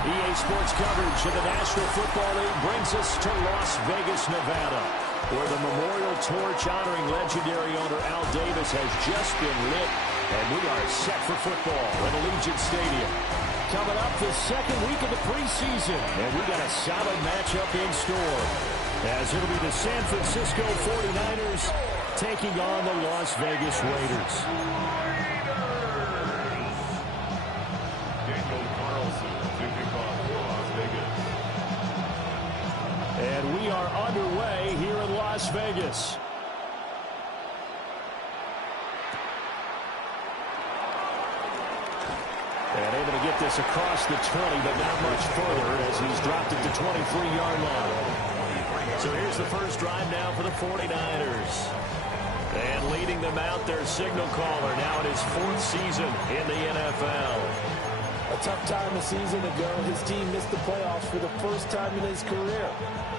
EA Sports coverage of the National Football League brings us to Las Vegas, Nevada, where the memorial torch honoring legendary owner Al Davis has just been lit, and we are set for football at Allegiant Stadium. Coming up the second week of the preseason, and we got a solid matchup in store, as it'll be the San Francisco 49ers taking on the Las Vegas Raiders. And we are underway here in Las Vegas. And able to get this across the 20, but not much further as he's dropped it to 23-yard line. So here's the first drive now for the 49ers. And leading them out, their signal caller now in his 4th season in the NFL. A tough time a season ago, his team missed the playoffs for the first time in his career.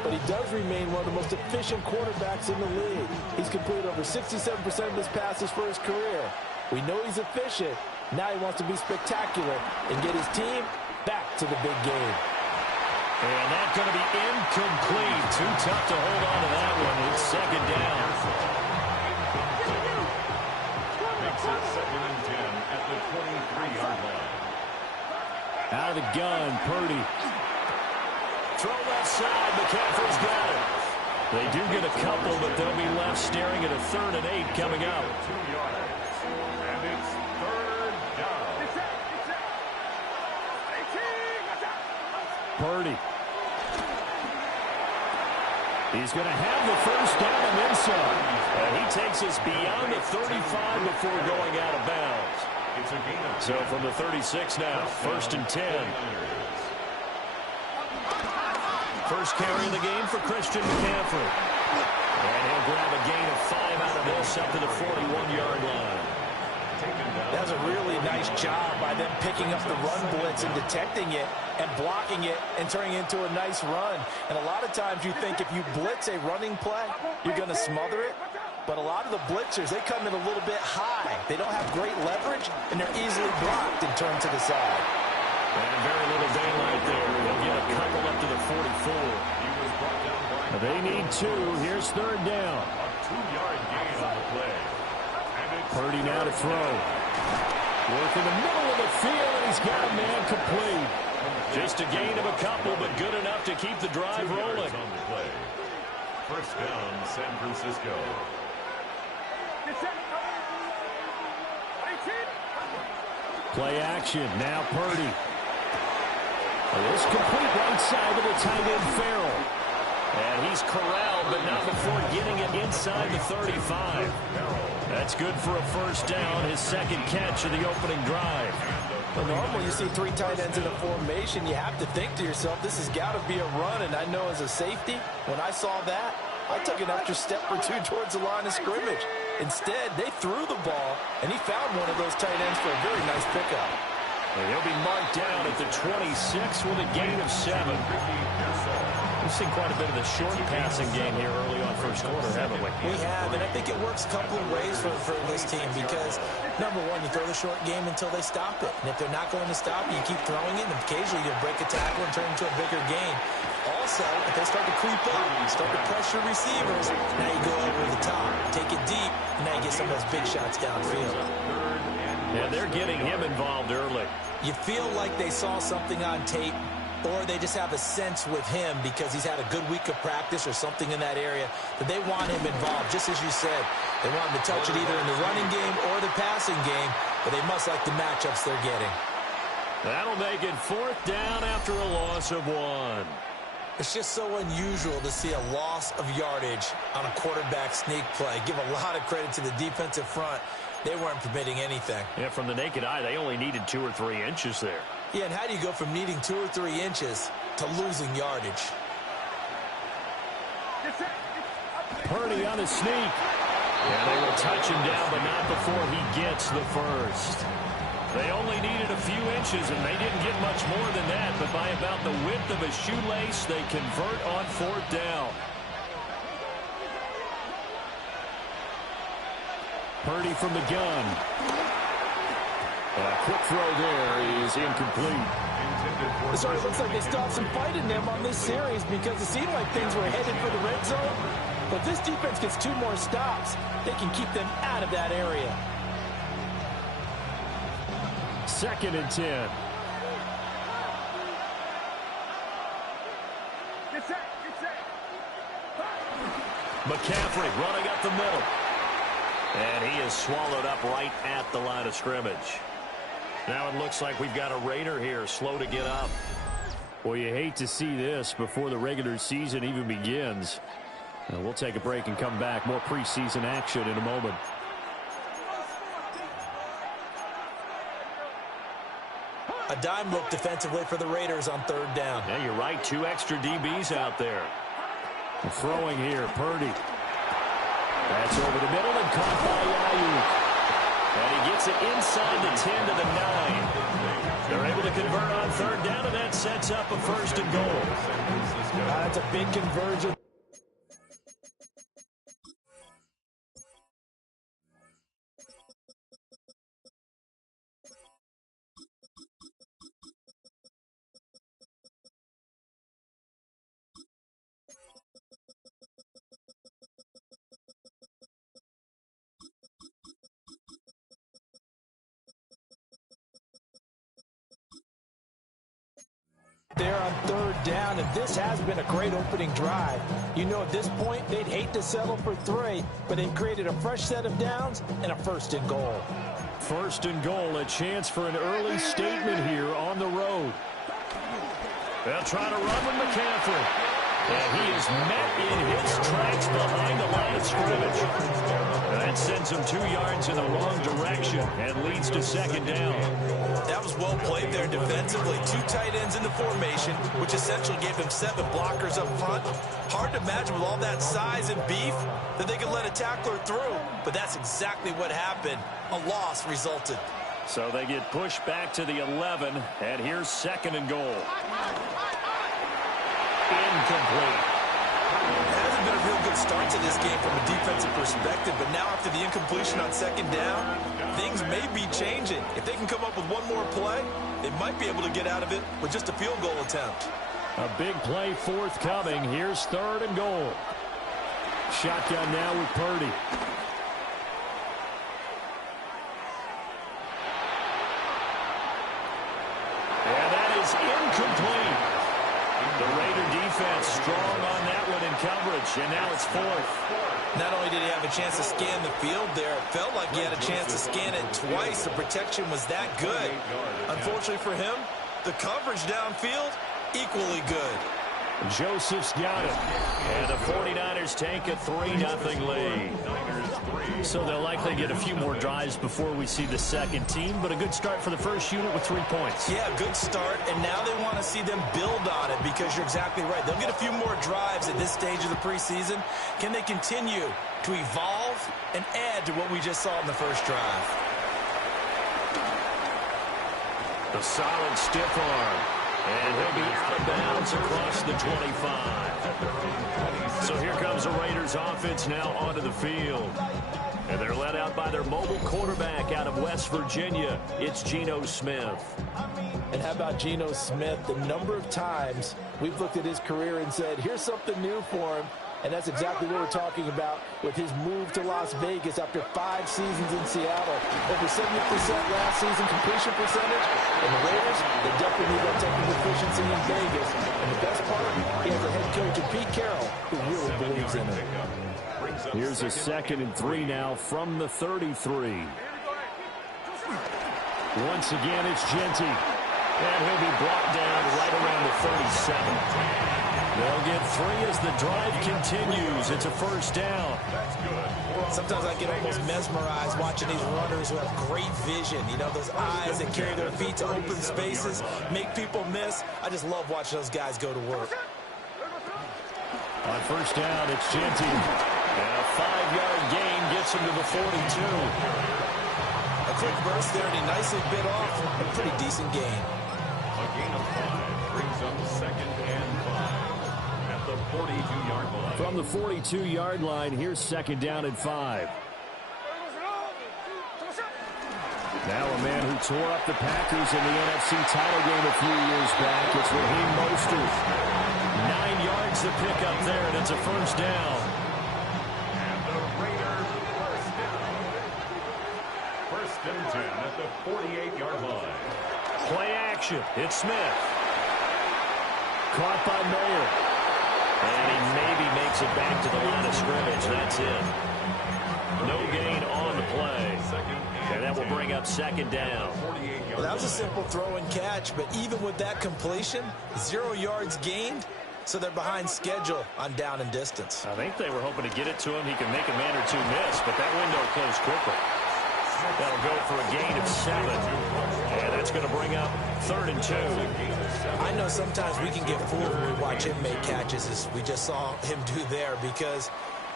But he does remain one of the most efficient quarterbacks in the league. He's completed over 67% of his passes for his career. We know he's efficient. Now he wants to be spectacular and get his team back to the big game. And that's going to be incomplete. Too tough to hold on to that one. It's second down. Makes it 2nd and 10 at the 23-yard line. Out of the gun, Purdy. Throw left side, McCaffrey's got it. They do get a couple, but they'll be left staring at a 3rd and 8 coming up. 2 yards. And it's 3rd down. Purdy. He's going to have the first down and then some. And he takes us beyond the 35 before going out of bounds. So from the 36 now, 1st and 10. First carry of the game for Christian McCaffrey. And he'll grab a gain of 5 out of this up to the 41-yard line. That was a really nice job by them picking up the run blitz and detecting it and blocking it and turning it into a nice run. And a lot of times you think if you blitz a running play, you're going to smother it. But a lot of the blitzers, they come in a little bit high. They don't have great leverage, and they're easily blocked and turned to the side. And very little daylight there. He'll get a couple up to the 44. He was brought down by... They need 2. Here's third down. A 2-yard gain on the play. And it's... Purdy now to throw. Work in the middle of the field, and he's got a man complete. Just a gain of a couple, but good enough to keep the drive rolling. On the play. First down, San Francisco. Play action. Now Purdy. This complete right side of the tight end Farrell. And he's corralled, but not before getting it inside the 35. That's good for a first down, his second catch of the opening drive. Well, normally you see 3 tight ends in a formation, you have to think to yourself, this has got to be a run. And I know as a safety, when I saw that, I took an extra step or 2 towards the line of scrimmage. Instead, they threw the ball, and he found one of those tight ends for a very nice pickup. And he'll be marked down at the 26 with a gain of 7. We've seen quite a bit of the short passing game here early on first quarter, haven't we? We have, and I think it works a couple of ways for this team because, number one, you throw the short game until they stop it. And if they're not going to stop it, you keep throwing it, and occasionally you'll break a tackle and turn it into a bigger game. Also, if they start to creep up, start to pressure receivers, now you go over the top, take it deep, and now you get some of those big shots downfield. Yeah, they're getting him involved early. You feel like they saw something on tape, or they just have a sense with him because he's had a good week of practice or something in that area that they want him involved, just as you said. They want him to touch it either in the running game or the passing game, but they must like the matchups they're getting. That'll make it 4th down after a loss of 1. It's just so unusual to see a loss of yardage on a quarterback sneak play. Give a lot of credit to the defensive front. They weren't permitting anything. Yeah, from the naked eye, they only needed 2 or 3 inches there. Yeah, and how do you go from needing 2 or 3 inches to losing yardage? Purdy on the sneak. Yeah, they will touch him down, but not before he gets the first. They only needed a few inches, and they didn't get much more than that, but by about the width of a shoelace, they convert on 4th down. Purdy from the gun. A quick throw there is incomplete. So it looks like they still have some fight in them on this series because it seemed like things were headed for the red zone. But if this defense gets 2 more stops, they can keep them out of that area. 2nd and 10. McCaffrey running up the middle. And he is swallowed up right at the line of scrimmage. Now it looks like we've got a Raider here, slow to get up. Well, you hate to see this before the regular season even begins. We'll take a break and come back. More preseason action in a moment. A dime look defensively for the Raiders on 3rd down. Yeah, you're right. 2 extra DBs out there. Throwing here, Purdy. That's over the middle and caught by Ayuk. And he gets it inside the 10 to the 9. They're able to convert on 3rd down, and that sets up a 1st and goal. That's a big conversion. They're on 3rd down, and this has been a great opening drive. You know, at this point, they'd hate to settle for 3, but they've created a fresh set of downs and a 1st and goal. 1st and goal, a chance for an early statement here on the road. They'll try to run with McCaffrey. And he is met in his tracks behind the line of scrimmage. That sends him 2 yards in the wrong direction and leads to 2nd down. That was well played there defensively. 2 tight ends in the formation, which essentially gave them 7 blockers up front. Hard to imagine with all that size and beef that they could let a tackler through, but that's exactly what happened. A loss resulted. So they get pushed back to the 11, and here's 2nd and goal. Incomplete. It hasn't been a real good good start to this game from a defensive perspective, but now after the incompletion on second down, things may be changing. If they can come up with one more play, they might be able to get out of it with just a field goal attempt. A big play forthcoming. Here's 3rd and goal. Shotgun now with Purdy. And that is incomplete. The Raider defense strong on that one in coverage, and now it's 4th. Not only did he have a chance to scan the field there, it felt like he had a chance to scan it twice. The protection was that good. Unfortunately for him, the coverage downfield, equally good. Joseph's got it. And the 49ers take a 3-0 lead. So they'll likely get a few more drives before we see the second team, but a good start for the first unit with 3 points. Yeah, good start, and now they want to see them build on it because you're exactly right. They'll get a few more drives at this stage of the preseason. Can they continue to evolve and add to what we just saw in the first drive? The solid stiff arm. And he'll be out of bounds across the 25. So here comes the Raiders offense now onto the field. And they're led out by their mobile quarterback out of West Virginia. It's Geno Smith. And how about Geno Smith? The number of times we've looked at his career and said, here's something new for him. And that's exactly what we're talking about with his move to Las Vegas after 5 seasons in Seattle. Over 70% last season completion percentage. And the Raiders, they definitely need that technical efficiency in Vegas. And the best part, he has a head coach in Pete Carroll who really believes in him. Here's a 2nd and 3 now from the 33. Once again, it's Genty. And he'll be brought down right around the 37. They'll get 3 as the drive continues. It's a 1st down. Sometimes I get almost mesmerized watching these runners who have great vision. You know, those eyes that carry their feet to open spaces, make people miss. I just love watching those guys go to work. On 1st down, it's Genty. And a 5-yard gain gets him to the 42. A quick burst there, and he nicely bit off a pretty decent gain. A gain of 5 brings up 2nd and 5. 42-yard line. From the 42-yard line, here's 2nd down and 5. Now a man who tore up the Packers in the NFC title game a few years back. It's Raheem Mostert. 9 yards to pick up there, and it's a 1st down. And the Raiders first down. 1st and 10 at the 48-yard line. Play action. It's Smith. Caught by Mayer. And he maybe makes it back to the line of scrimmage. That's it. No gain on the play. And that will bring up 2nd down. Well, that was a simple throw and catch, but even with that completion, 0 yards gained, so they're behind schedule on down and distance. I think they were hoping to get it to him. He can make a man or 2 miss, but that window closed quickly. That'll go for a gain of 7. And that's going to bring up 3rd and 2. I know sometimes we can get fooled when we watch him make catches, as we just saw him do there, because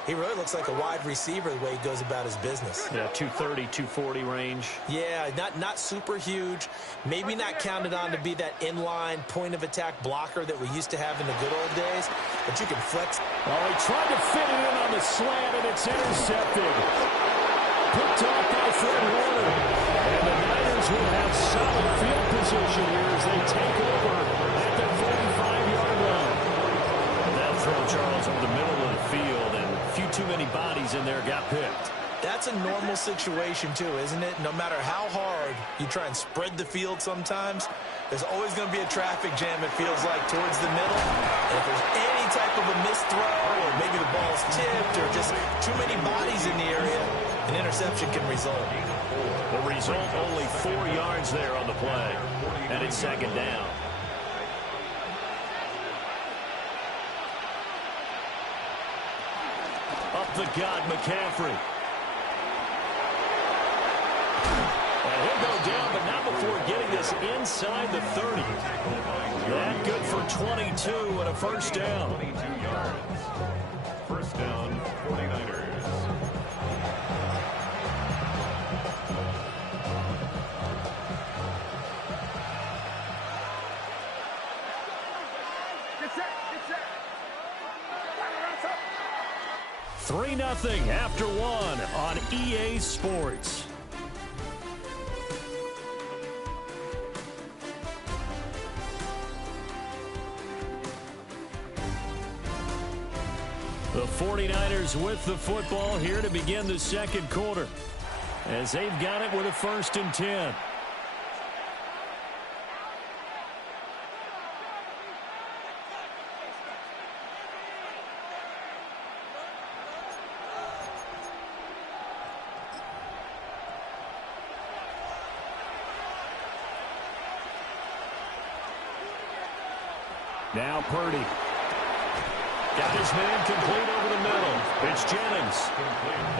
he really looks like a wide receiver the way he goes about his business. Yeah, 230, 240 range. Yeah, not super huge. Maybe not counted on to be that inline point-of-attack blocker that we used to have in the good old days, but you can flex. Oh, he tried to fit it in on the slant, and it's intercepted. Picked off by Fred Warner. And the Niners will have solid field position here as they take over at the 45-yard line. And that throw, Charles, over the middle of the field, and a few too many bodies in there got picked. That's a normal situation, too, isn't it? No matter how hard you try and spread the field sometimes, there's always going to be a traffic jam, it feels like, towards the middle. And if there's any type of a missed throw, or maybe the ball's tipped, or just too many bodies in the area, an interception can result. The result, only 4 yards there on the play. And it's 2nd down. Up the gut, McCaffrey. And he'll go down, but not before getting this inside the 30. That good for 22 and a 1st down. 22 yards. 1st down, 49ers. 3-0 after one on EA Sports. The 49ers with the football here to begin the second quarter, as they've got it with a 1st and 10. Now Purdy. Got his man complete over the middle. It's Jennings.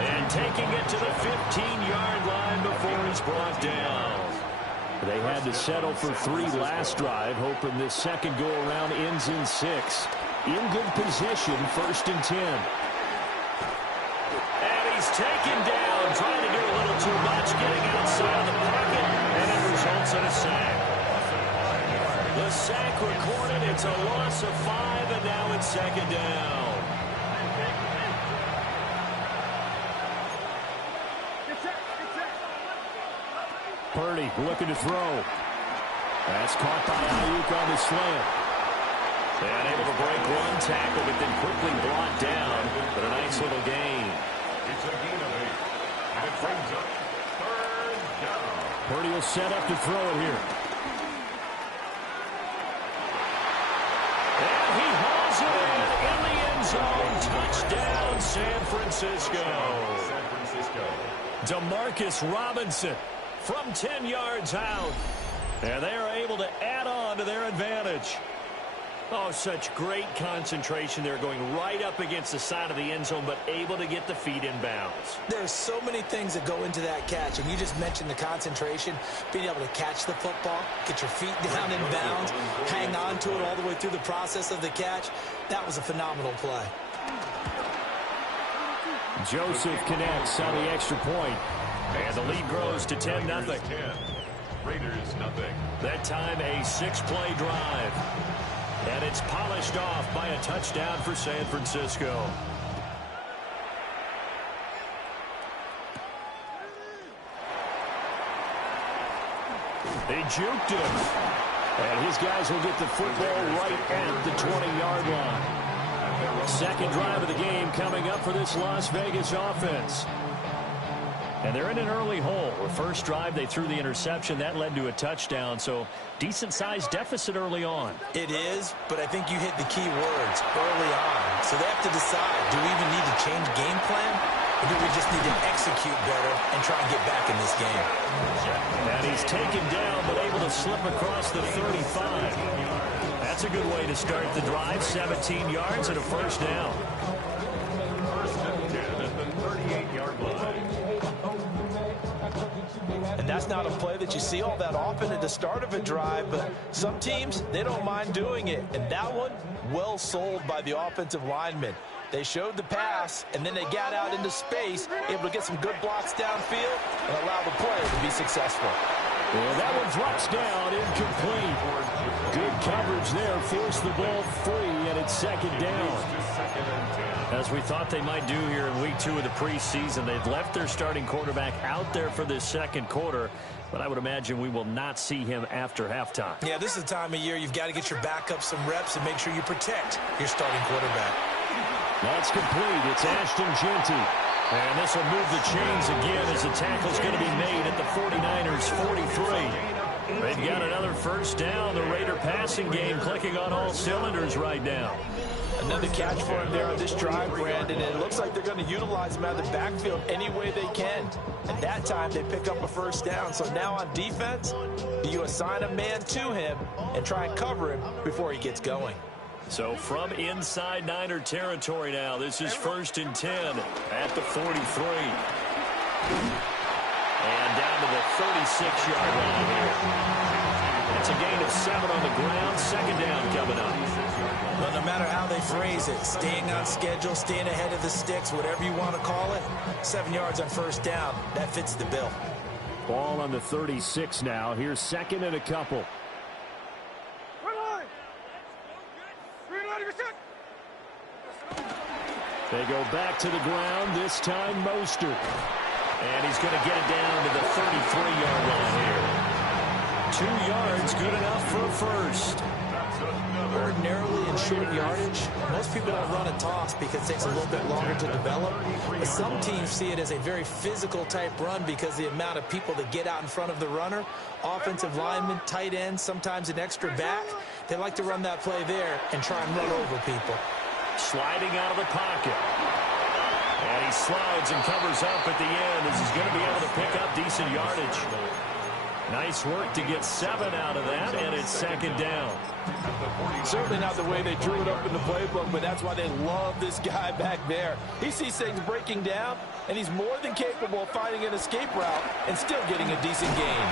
And taking it to the 15-yard line before he's brought down. They had to settle for 3 last drive, hoping this second go-around ends in 6. In good position, 1st and 10. And he's taken down, trying to do a little too much, getting outside of the pocket, and it results in a sack. The sack recorded. It's a loss of 5, and now it's 2nd down. Purdy looking to throw. That's caught by Ayuk on the slant. And able to break one tackle, but then quickly brought down. But a nice little gain. It's a gain of 8. And it brings up 3rd down. Purdy will set up to throw it here. And he hauls it in the end zone. Touchdown, San Francisco. Demarcus Robinson from 10 yards out. And they are able to add on to their advantage. Oh, such great concentration there, going right up against the side of the end zone, but able to get the feet in bounds. There's so many things that go into that catch, and you just mentioned the concentration, being able to catch the football, get your feet down in bounds, hang on to it all the way through the process of the catch. That was a phenomenal play. Joseph connects on the extra point, and the lead grows to 10-0. Raiders nothing. That time a 6-play drive. And it's polished off by a touchdown for San Francisco. They juked him. And his guys will get the football right at the 20-yard line. Second drive of the game coming up for this Las Vegas offense. And they're in an early hole. The first drive, they threw the interception. That led to a touchdown, so decent-sized deficit early on. It is, but I think you hit the key words early on. So they have to decide, do we even need to change game plan, or do we just need to execute better and try and get back in this game? And he's taken down, but able to slip across the 35. That's a good way to start the drive. 17 yards and a 1st down. 1st and 10 at the 38-yard line. And that's not a play that you see all that often at the start of a drive, but some teams, they don't mind doing it. And that one, well sold by the offensive lineman. They showed the pass, and then they got out into space, able to get some good blocks downfield and allow the play to be successful. Well, that one drops down, incomplete. Good coverage there, forced the ball free, and it's 2nd down. As we thought they might do here in week 2 of the preseason, they've left their starting quarterback out there for this second quarter, but I would imagine we will not see him after halftime. Yeah, this is the time of year you've got to get your backup some reps and make sure you protect your starting quarterback. That's complete. It's Ashton Jeanty. And this will move the chains again as the tackle's going to be made at the 49ers' 43. They've got another 1st down. The Raider passing game clicking on all cylinders right now. Another catch for him there on this drive, Brandon, and it looks like they're going to utilize him out of the backfield any way they can. And that time they pick up a 1st down. So now on defense, you assign a man to him and try and cover him before he gets going. So from inside Niner territory now, this is 1st and 10 at the 43. And down to the 36-yard line here. It's a gain of 7 on the ground. 2nd down coming up. Well, no matter how they phrase it, staying on schedule, staying ahead of the sticks, whatever you want to call it, 7 yards on 1st down, that fits the bill. Ball on the 36 now. Here's 2nd and a couple. They go back to the ground, this time Mostert. And he's going to get it down to the 33-yard line here. 2 yards, good enough for a first. Ordinarily in short yardage, most people don't run a toss because it takes a little bit longer to develop. But some teams see it as a very physical type run because the amount of people that get out in front of the runner, offensive linemen, tight ends, sometimes an extra back, they like to run that play there and try and run over people. Sliding out of the pocket. And he slides and covers up at the end as he's going to be able to pick up decent yardage. Nice work to get 7 out of that, and it's second down. Certainly not the way they drew it up in the playbook, but that's why they love this guy back there. He sees things breaking down, and he's more than capable of finding an escape route and still getting a decent gain.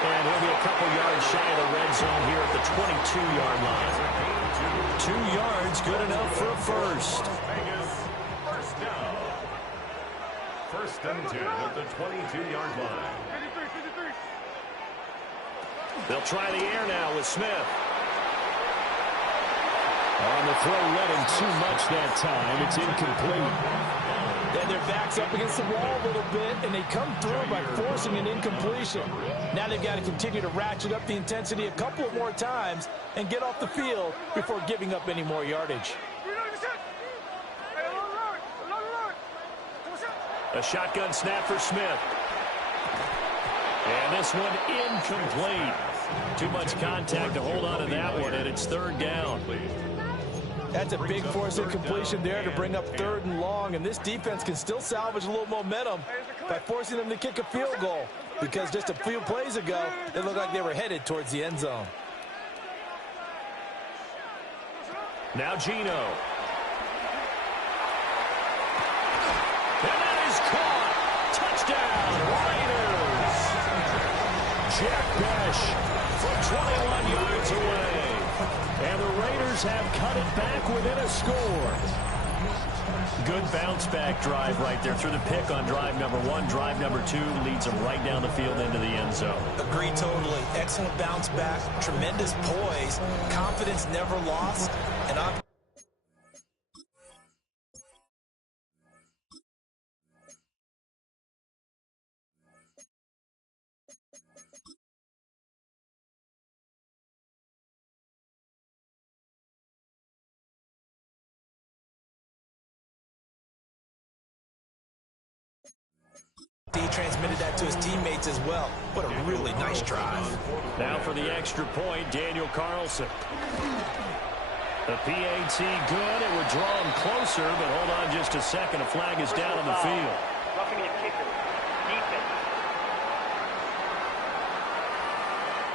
And he'll be a couple yards shy of the red zone here at the 22-yard line. 2 yards, good enough for a first. First down. First and 10 at the 22-yard line. They'll try the air now with Smith. On the throw, led him too much that time. It's incomplete. Then their back's up against the wall a little bit, and they come through by forcing an incompletion. Now they've got to continue to ratchet up the intensity a couple of more times and get off the field before giving up any more yardage. A shotgun snap for Smith. And this one incomplete. Too much contact to hold on to that one, and it's third down. That's a big force incompletion there to bring up 3rd and long, and this defense can still salvage a little momentum by forcing them to kick a field goal, because just a few plays ago, it looked like they were headed towards the end zone. Now Gino. And that is caught. Touchdown, Raiders. Jack Besh from 21 yards away. And the Raiders have cut it back within a score. Good bounce-back drive right there through the pick on drive number 1. Drive number 2 leads them right down the field into the end zone. Agree totally. Excellent bounce back, tremendous poise, confidence never lost, and he transmitted that to his teammates as well. What a really nice drive. Now for the extra point, Daniel Carlson. The PAT good. It would draw him closer, but hold on just a second. A flag is down on the field. Roughing your kicker. Defense.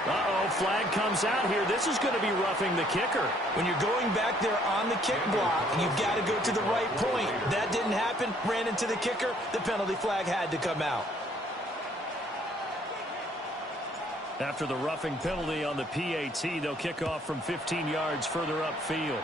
Uh-oh, flag comes out here. This is going to be roughing the kicker. When you're going back there on the kick block, you've got to go to the right point. That didn't happen. Ran into the kicker. The penalty flag had to come out. After the roughing penalty on the PAT, they'll kick off from 15 yards further upfield.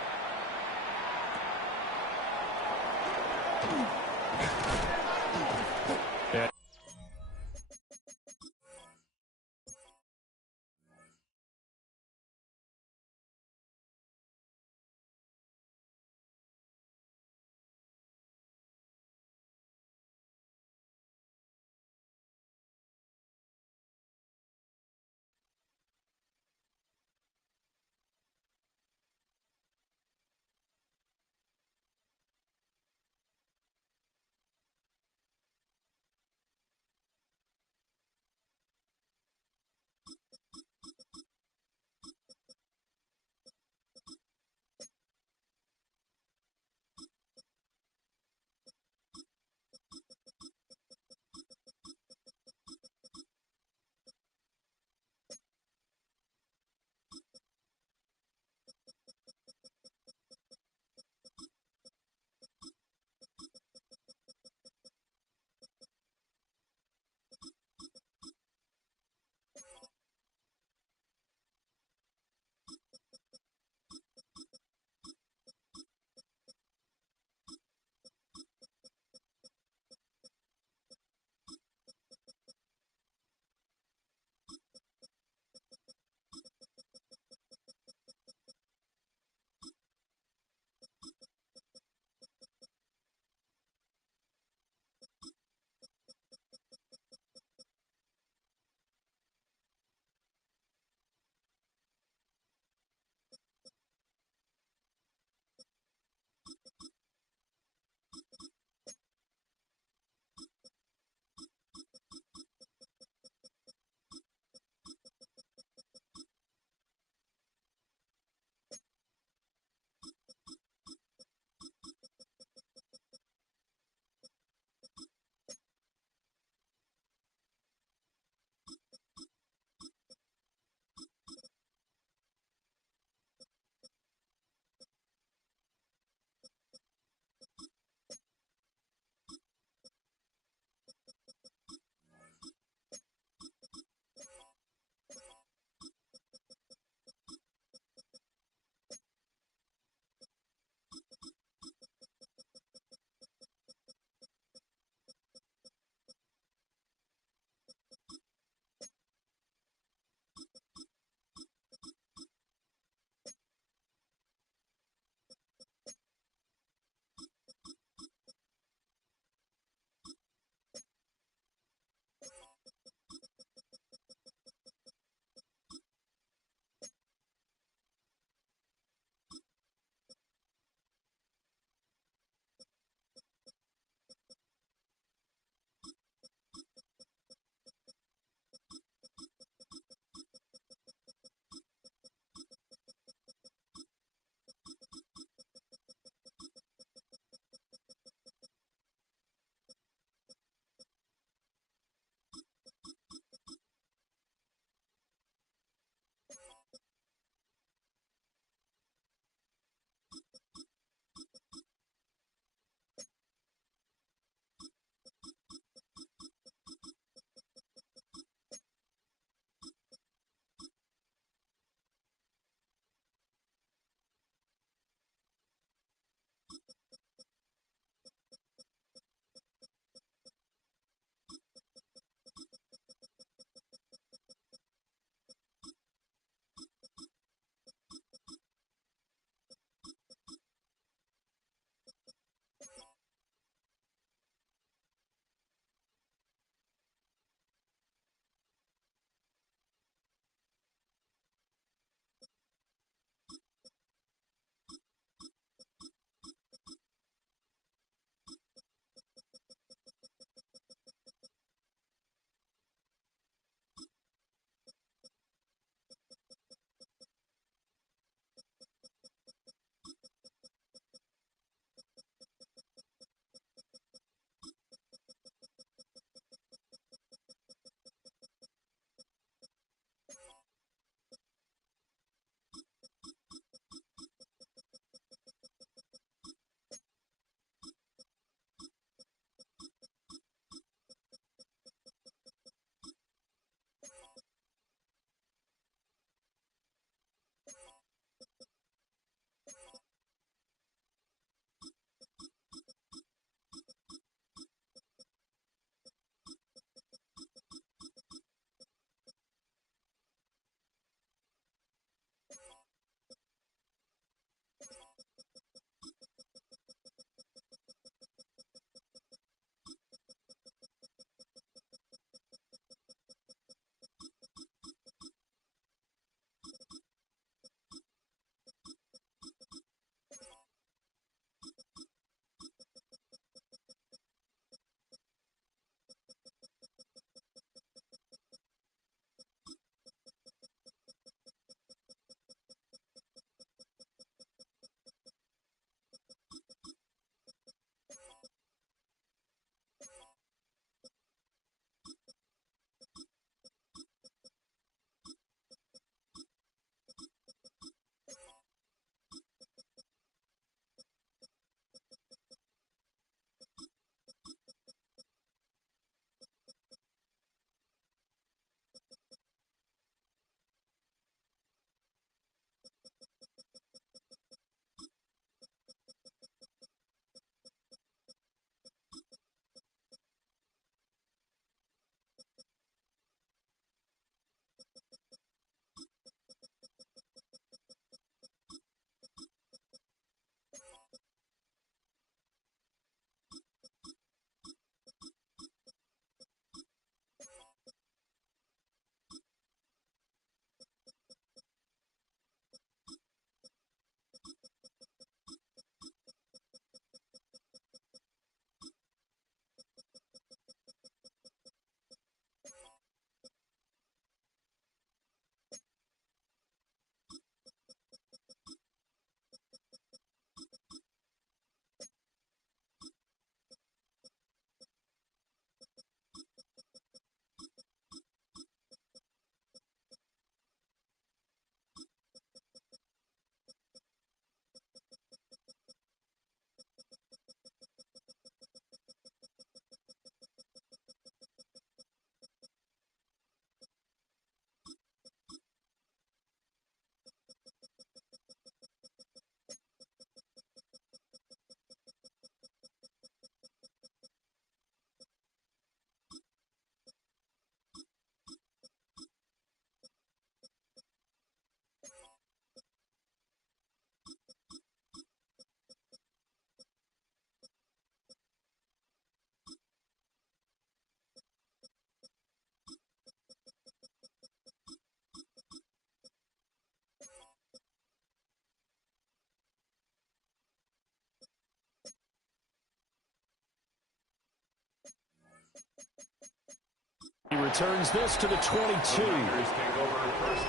returns this to the 22.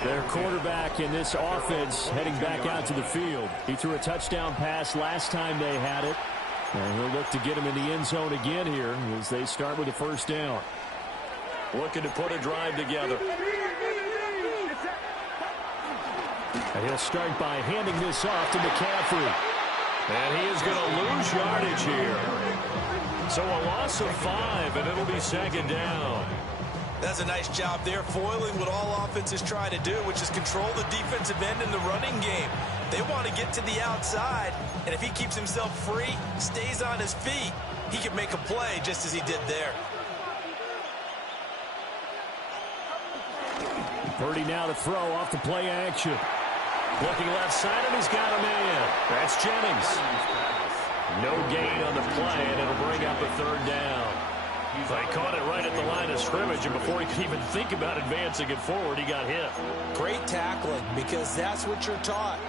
Their quarterback in this offense heading back out to the field. He threw a touchdown pass last time they had it. And he'll look to get him in the end zone again here as they start with a first down. Looking to put a drive together. And he'll start by handing this off to McCaffrey. And he is going to lose yardage here. So a loss of 5, and it'll be second down. That's a nice job there, foiling what all offenses try to do, which is control the defensive end in the running game. They want to get to the outside, and if he keeps himself free, stays on his feet, he can make a play just as he did there. Purdy now to throw off the play action. Looking left side, and he's got a man. That's Jennings. No gain on the play, and it'll bring up a third down. They caught it right at the line of scrimmage, and before he could even think about advancing it forward, he got hit. Great tackling, because that's what you're taught.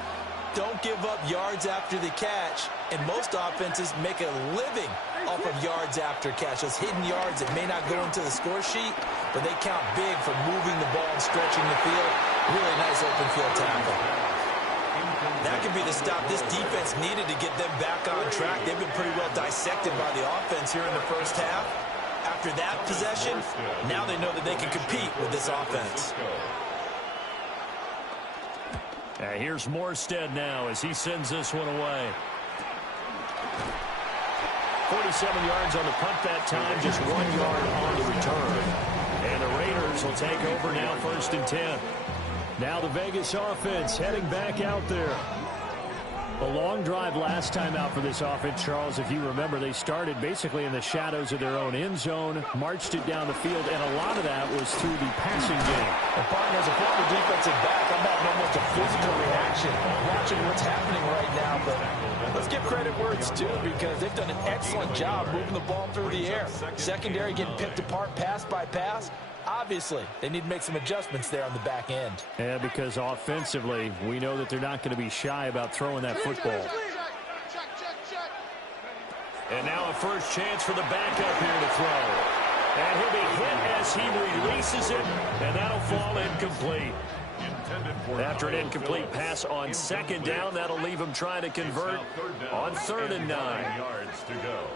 Don't give up yards after the catch, and most offenses make a living off of yards after catch. Those hidden yards that may not go into the score sheet, but they count big for moving the ball and stretching the field. Really nice open field tackle. That could be the stop this defense needed to get them back on track. They've been pretty well dissected by the offense here in the first half. After that possession, now they know that they can compete with this offense. Here's Morstead now as he sends this one away. 47 yards on the punt that time, just 1 yard on the return. And the Raiders will take over now, 1st and 10. Now the Vegas offense heading back out there. A long drive last time out for this offense, Charles. If you remember, they started basically in the shadows of their own end zone, marched it down the field, and a lot of that was through the passing game. And partner, as a former defensive back, I'm having almost a physical reaction watching what's happening right now. But let's give credit where it's due, because they've done an excellent job moving the ball through the air. Secondary getting picked apart pass by pass. Obviously, they need to make some adjustments there on the back end. Yeah, because offensively, we know that they're not going to be shy about throwing that football. And now a first chance for the backup here to throw. And he'll be hit as he releases it, and that'll fall incomplete. After an incomplete pass on second down, that'll leave him trying to convert on 3rd and 9. Yards to go.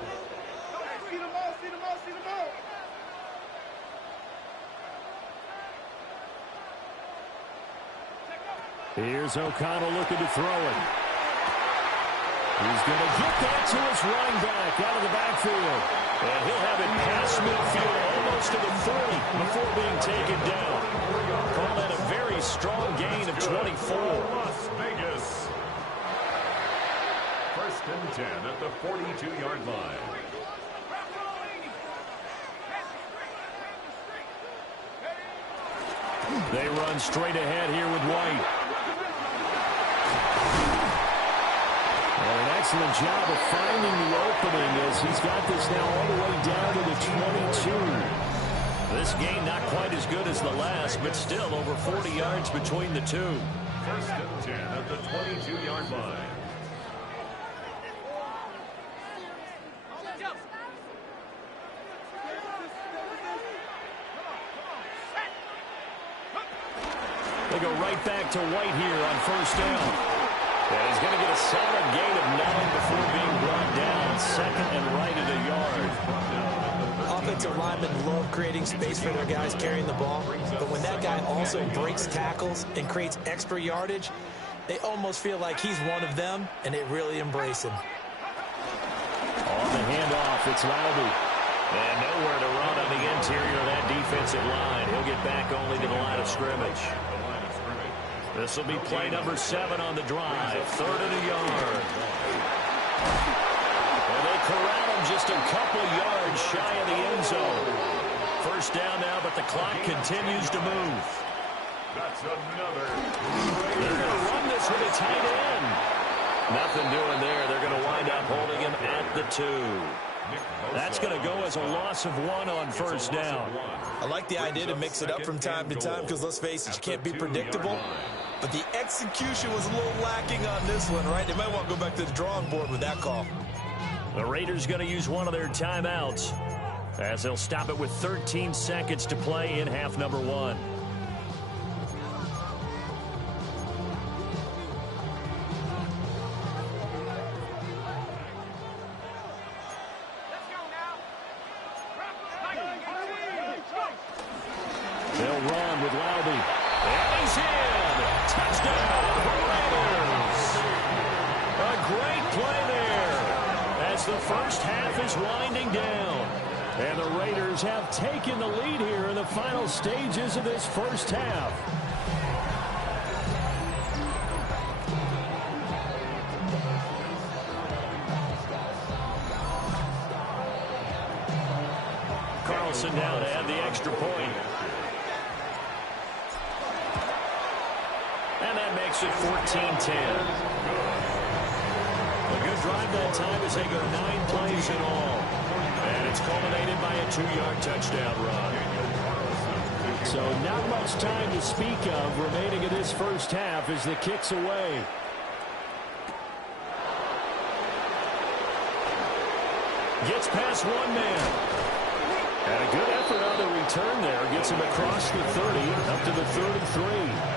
Here's O'Connell looking to throw it. He's going to get that to his running back out of the backfield. And he'll have it past midfield almost to the 40 before being taken down. Call that a very strong gain of 24. Las Vegas. 1st and 10 at the 42-yard line. They run straight ahead here with White. An excellent job of finding the opening as he's got this now all the way down to the 22. This game not quite as good as the last, but still over 40 yards between the two. 1st and 10 at the 22-yard line. They go right back to White here on 1st down. And he's going to get a solid gain of 9 before being brought down. 2nd and right at a yard. Offensive linemen love creating space for their guys carrying the ball, but when that guy also breaks tackles and creates extra yardage, they almost feel like he's one of them, and they really embrace him. On the handoff, it's Louby. And nowhere to run on the interior of that defensive line. He'll get back only to the line of scrimmage. This will be play number 7 on the drive. 3rd and a yard. And they corral him just a couple yards shy of the end zone. 1st down now, but the clock continues to move. That's another. They're going to run this with a tight end. Nothing doing there. They're going to wind up holding him at the 2. That's going to go as a loss of 1 on 1st down. I like the idea to mix it up from time to time because, let's face it, you can't be predictable. But the execution was a little lacking on this one, right? They might want to go back to the drawing board with that call. The Raiders going to use one of their timeouts. as they'll stop it with 13 seconds to play in half number one. They'll run with Laube. And he's in. Touchdown, Raiders. A great play there as the first half is winding down. And the Raiders have taken the lead here in the final stages of this first half. Carlson down to add the extra point. And that makes it 14-10. A good drive that time as they go 9 plays in all. And it's culminated by a 2-yard touchdown run. So not much time to speak of remaining in this first half as the kick's away. Gets past one man. And a good effort on the return there. Gets him across the 30, up to the 33.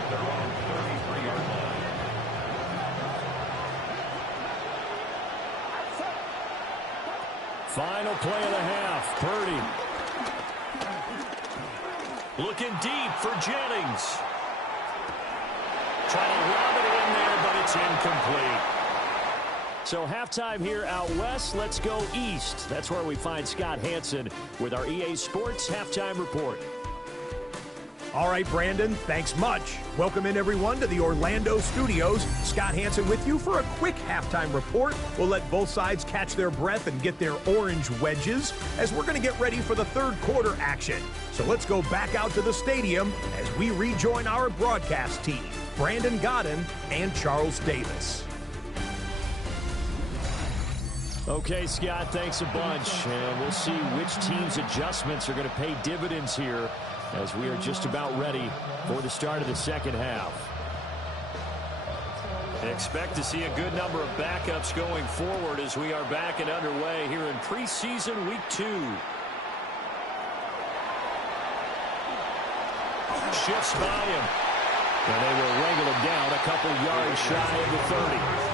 Final play of the half. Purdy. Looking deep for Jennings. Trying to lob it in there, but it's incomplete. So halftime here out west. Let's go east. That's where we find Scott Hansen with our EA Sports Halftime Report. All right, Brandon, thanks much. Welcome in, everyone, to the Orlando studios. Scott Hansen with you for a quick halftime report. We'll let both sides catch their breath and get their orange wedges as we're going to get ready for the third quarter action. So let's go back out to the stadium as we rejoin our broadcast team, Brandon Godden and Charles Davis. Okay, Scott, thanks a bunch. And we'll see which team's adjustments are going to pay dividends here as we are just about ready for the start of the second half. Expect to see a good number of backups going forward as we are back and underway here in preseason week 2. Shifts by him. And they will wrangle him down a couple yards shy of the 30.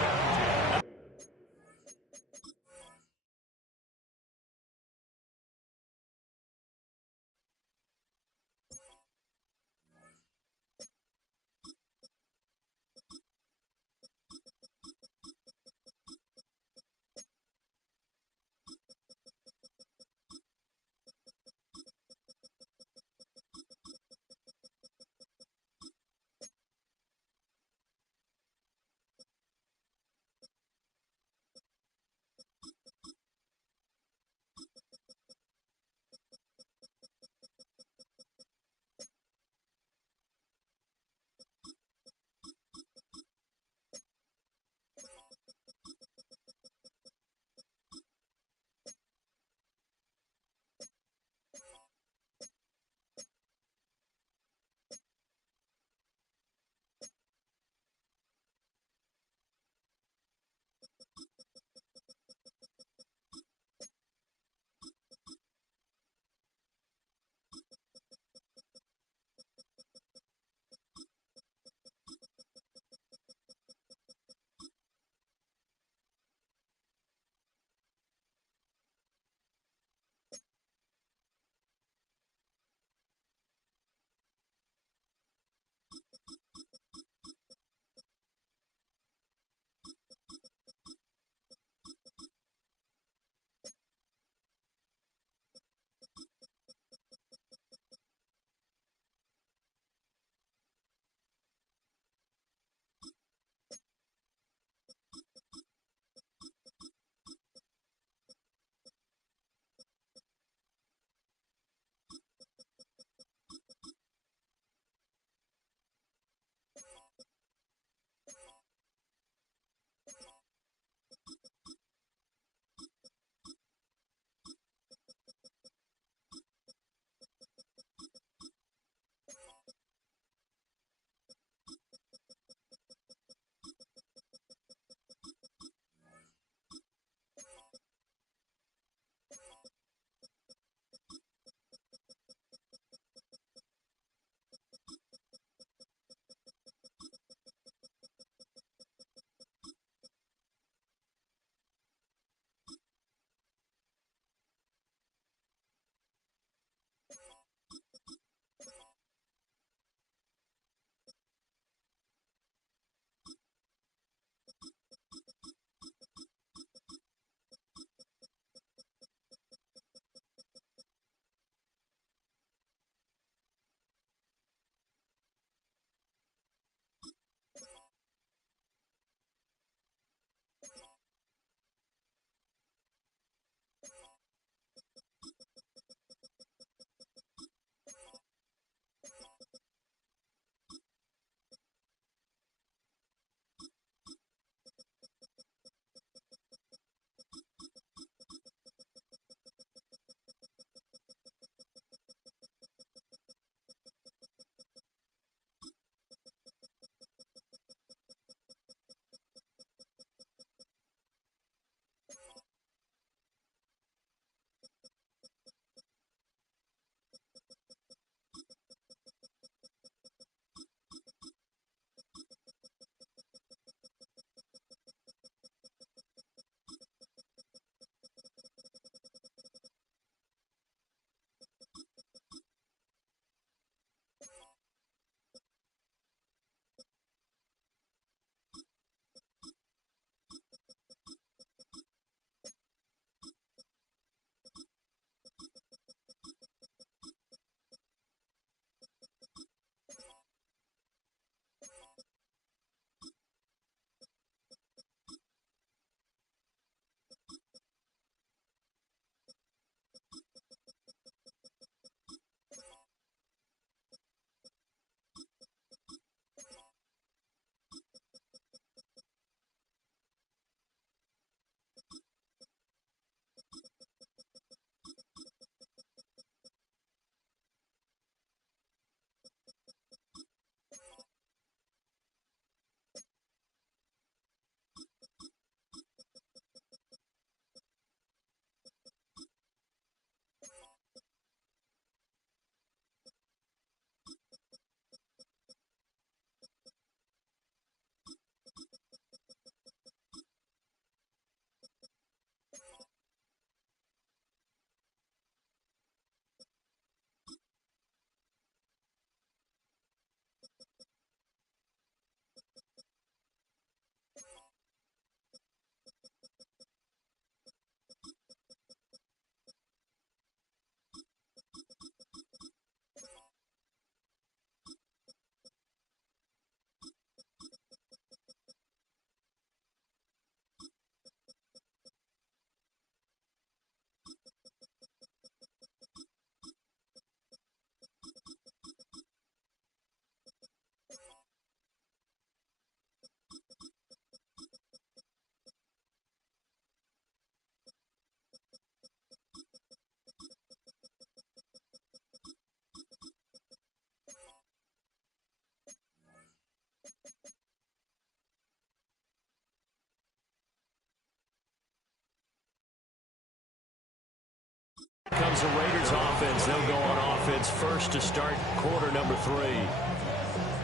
comes the Raiders offense. They'll go on offense first to start quarter number 3.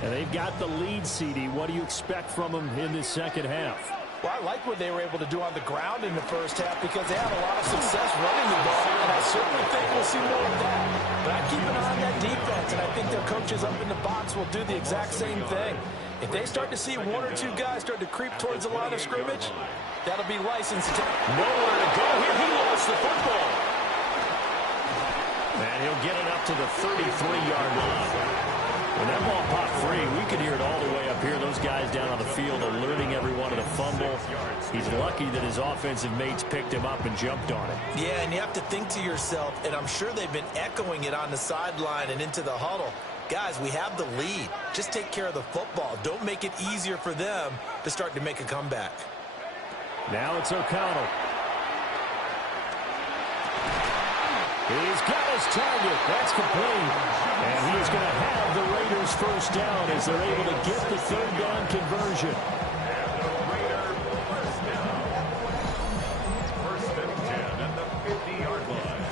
And they've got the lead, CD. What do you expect from them in this second half? Well, I like what they were able to do on the ground in the first half because they had a lot of success running the ball, and I certainly think we'll see more of that. But I keep an eye on that defense, and I think their coaches up in the box will do the exact same thing. If they start to see 1 or 2 guys start to creep towards the line of scrimmage, that'll be license to take. Nowhere to go here. He lost the football. And he'll get it up to the 33-yard line. When that ball popped free, we could hear it all the way up here. Those guys down on the field alerting everyone to the fumble. He's lucky that his offensive mates picked him up and jumped on it. Yeah, and you have to think to yourself, and I'm sure they've been echoing it on the sideline and into the huddle. Guys, we have the lead. Just take care of the football. Don't make it easier for them to start to make a comeback. Now it's O'Connell. He's got his target. That's complete. And he's going to have the Raiders first down as they're able to get the 3rd down conversion. And the Raider first down. 1st and 10 at the 50-yard line.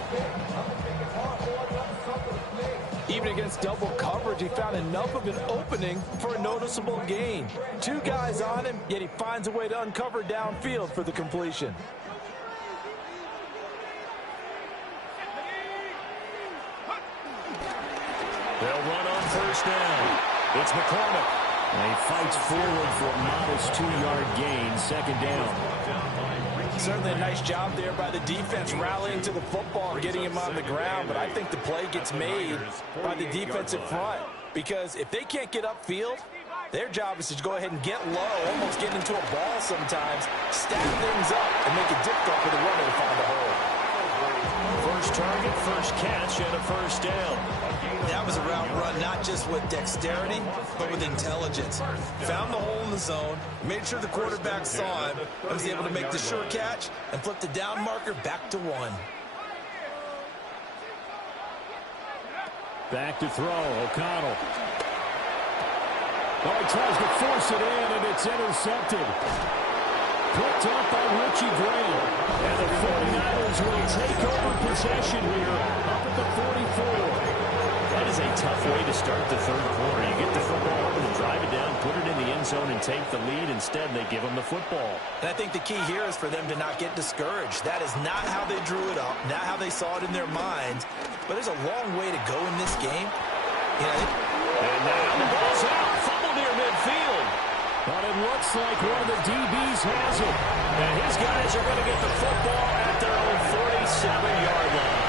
Even against double coverage, he found enough of an opening for a noticeable gain. 2 guys on him, yet he finds a way to uncover downfield for the completion. They'll run on first down. It's McCormick. And he fights forward for a modest 2-yard gain, 2nd down. Certainly a nice job there by the defense rallying to the football and getting him on the ground, but I think the play gets made by the defensive front because if they can't get upfield, their job is to go ahead and get low, almost get into a ball sometimes, stack things up, and make it difficult for the runner to find a hole. First target, first catch, and a first down. That was a route run not just with dexterity, but with intelligence. Found the hole in the zone, made sure the quarterback saw him, and was able to make the sure catch and flip the down marker back to 1. Back to throw, O'Connell. Oh, he tries to force it in, and it's intercepted. Picked up by Richie Graham. And the 49ers will take over possession here up at the 44. That is a tough way to start the 3rd quarter. You get the football up and drive it down, put it in the end zone, and take the lead. Instead, they give them the football. And I think the key here is for them to not get discouraged. That is not how they drew it up, not how they saw it in their minds. But there's a long way to go in this game. And now the ball's out. Fumble near midfield. But it looks like one of the DBs has it. And his guys are going to get the football at their own 47-yard line.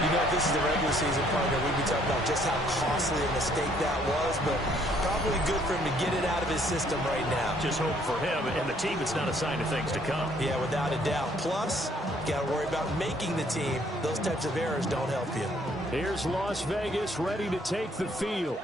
You know, if this is the regular season partner, we'd be talking about just how costly a mistake that was, but probably good for him to get it out of his system right now. Just hope for him and the team it's not a sign of things to come. Yeah, without a doubt. Plus, got to worry about making the team. Those types of errors don't help you. Here's Las Vegas ready to take the field.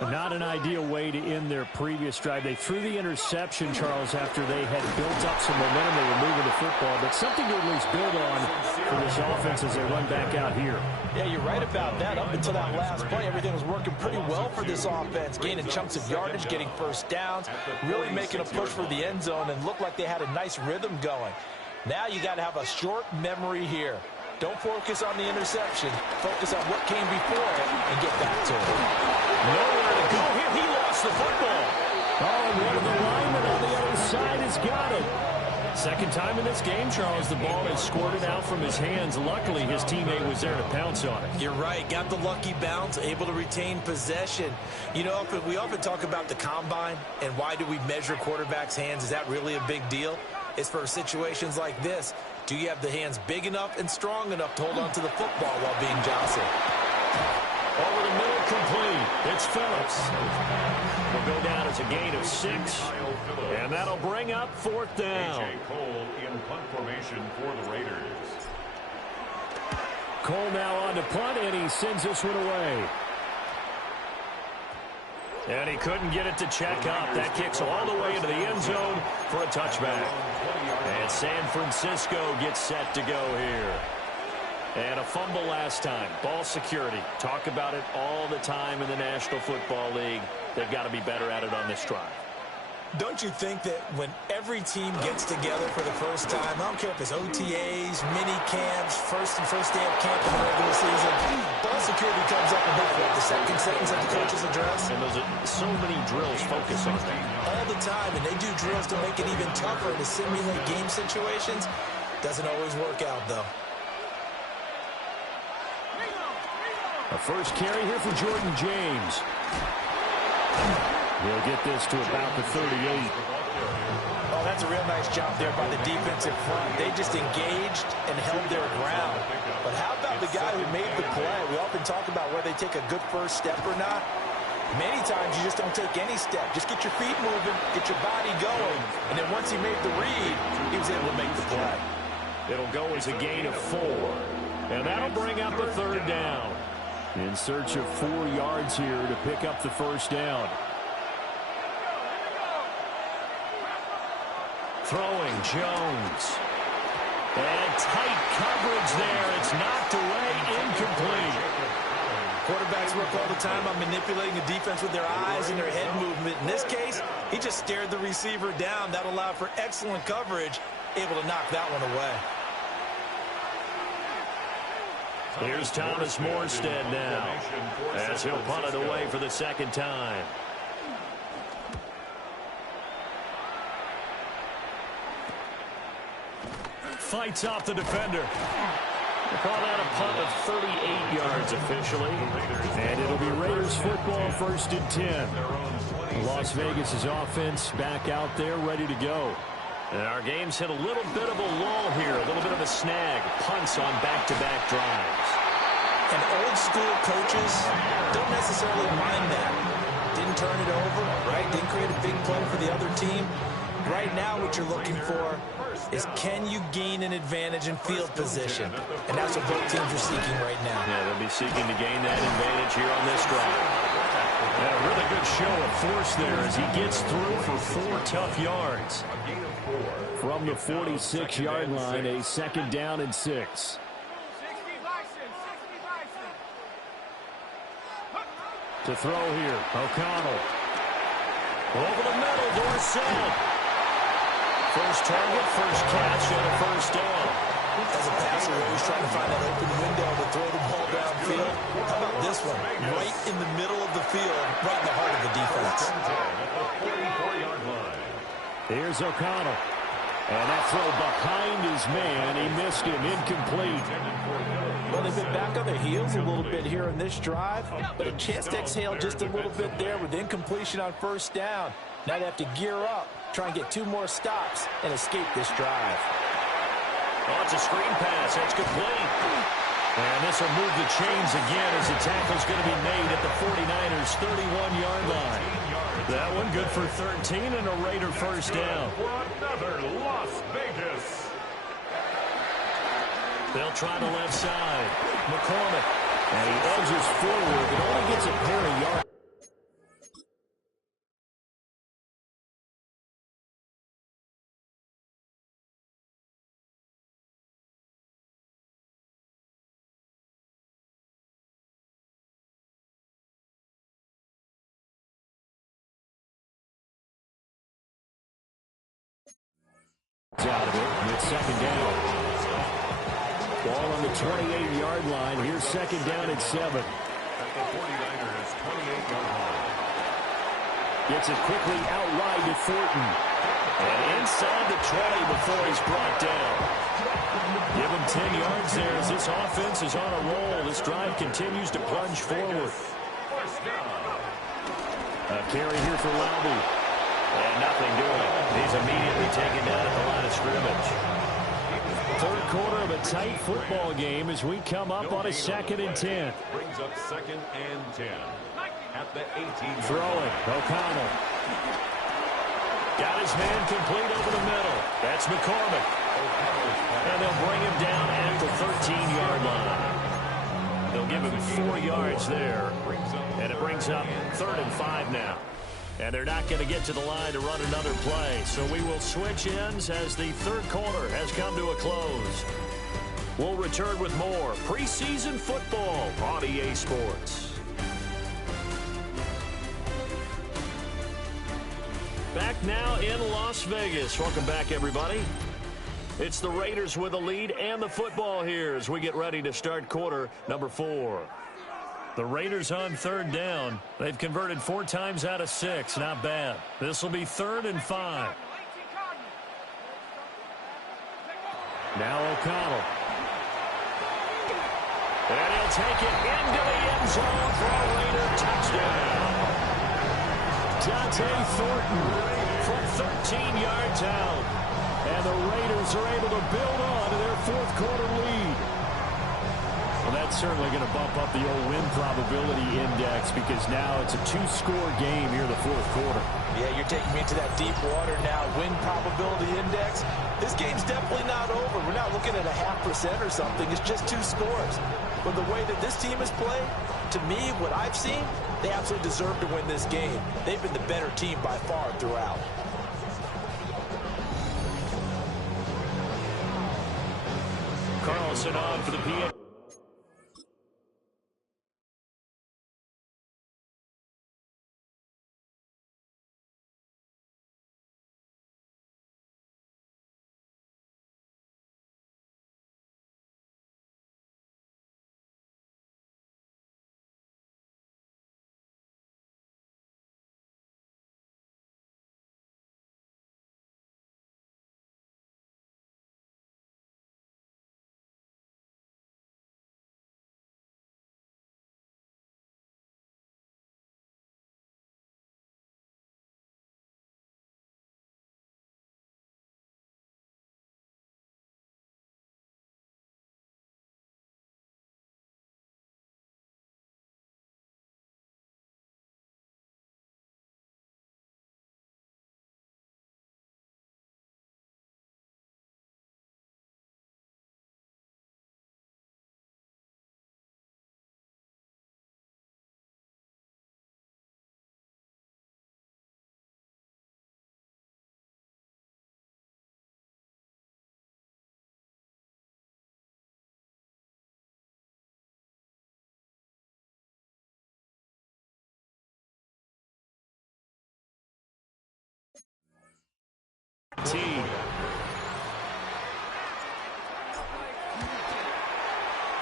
Not an ideal way to end their previous drive. They threw the interception, Charles, after they had built up some momentum. They were moving the football, but something to at least build on for this offense as they run back out here. Yeah, you're right about that. Up until that last play, everything was working pretty well for this offense, gaining chunks of yardage, getting first downs, really making a push for the end zone, and looked like they had a nice rhythm going. Now you got to have a short memory here. Don't focus on the interception. Focus on what came before it and get back to it. Nowhere to go here. He lost the football. Oh, and one of the linemen on the other side has got it. 2nd time in this game, Charles, the ball has squirted out from his hands. Luckily, his teammate was there to pounce on it. You're right. Got the lucky bounce, able to retain possession. You know, we often talk about the combine and why do we measure quarterbacks' hands. Is that really a big deal? It's for situations like this. Do you have the hands big enough and strong enough to hold on to the football while being jostled? Over the middle, complete. It's Phillips. Will go down as a gain of 6, and that'll bring up 4th down. A.J. Cole in punt formation for the Raiders. Cole now on to punt, and he sends this one away. And he couldn't get it to check up. That kicks all the way into the end zone for a touchback. And San Francisco gets set to go here. And a fumble last time. Ball security. Talk about it all the time in the National Football League. They've got to be better at it on this drive. Don't you think that when every team gets together for the first time, I don't care if it's OTAs, mini camps, first day of camp in the regular season, ball security comes up and hit the second sentence of the coach's address? And those are so many drills focus on that. All the time, and they do drills to make it even tougher to simulate game situations. Doesn't always work out, though. A first carry here for Jordan James. He'll get this to about the 38. Oh, that's a real nice job there by the defensive front. They just engaged and held their ground. But how about the guy who made the play? We often talk about whether they take a good first step or not. Many times you just don't take any step. Just get your feet moving, get your body going. And then once he made the read, he was able to make the play. It'll go as a gain of 4. And that'll bring up a third down. In search of 4 yards here to pick up the first down. Throwing Jones. And tight coverage there. It's knocked away, incomplete. Quarterbacks work all the time on manipulating the defense with their eyes and their head movement. In this case, he just stared the receiver down. That allowed for excellent coverage, able to knock that one away. Here's Thomas Morstead now, as he'll punt it away for the second time. Fights off the defender. They call that a punt of 38 yards officially. And it'll be Raiders football, 1st and 10. Las Vegas' offense back out there ready to go. And our game's hit a little bit of a lull here, a little bit of a snag. Punts on back-to-back drives. And old-school coaches don't necessarily mind that. Didn't turn it over, right? Didn't create a big play for the other team. Right now what you're looking for is can you gain an advantage in field position? And that's what both teams are seeking right now. Yeah, they'll be seeking to gain that advantage here on this drive. And a really good show of force there as he gets through for 4 tough yards. From the 46-yard line, a 2nd down and 6. To throw here, O'Connell. Over the middle, Dorsett. First target, first catch, and a first down. As a passer, you're always trying to find that open window to throw the ball downfield. How about this one? Right in the middle of the field, right in the heart of the defense. Here's O'Connell. And that throw behind his man. He missed him, incomplete. Well, they've been back on their heels a little bit here in this drive, but a chance to exhale just a little bit there with incompletion on first down. Now they have to gear up, try and get 2 more stops, and escape this drive. Oh, it's a screen pass. That's complete. And this will move the chains again as the tackle's going to be made at the 49ers' 31-yard line. That one good for 13 and a Raider first down. For another Las Vegas. They'll try the left side. McCormick. And he edges forward, but only gets a pair of yards. Out of it with 2nd down. Ball on the 28-yard line. Here's 2nd down and 7. At the 49ers' 28-yard line. Gets it quickly out wide to Thornton. And inside the 20 before he's brought down. Give him 10 yards there as this offense is on a roll. This drive continues to plunge forward. A carry here for Laube. And nothing doing. He's immediately taken down at the line of scrimmage. 3rd quarter of a tight football game as we come up on a 2nd and 10. Brings up 2nd and 10. At the 18. Throwing. O'Connell. Got his man complete over the middle. That's McCormick. And they'll bring him down at the 13-yard line. They'll give him 4 yards there. And it brings up 3rd and 5 now. And they're not going to get to the line to run another play. So we will switch ends as the 3rd quarter has come to a close. We'll return with more preseason football on EA Sports. Back now in Las Vegas. Welcome back, everybody. It's the Raiders with a lead and the football here as we get ready to start quarter number 4. The Raiders on third down. They've converted 4 times out of 6. Not bad. This will be 3rd and 5. Now O'Connell. And he'll take it into the end zone for a Raider touchdown. Dante Thornton from 13 yards out. And the Raiders are able to build on to their 4th quarter lead. Well, that's certainly going to bump up the old win probability index because now it's a 2-score game here in the 4th quarter. Yeah, you're taking me into that deep water now. Win probability index. This game's definitely not over. We're not looking at a 0.5% or something. It's just 2 scores. But the way that this team has played, to me, what I've seen, they absolutely deserve to win this game. They've been the better team by far throughout. Carlson on for the PA.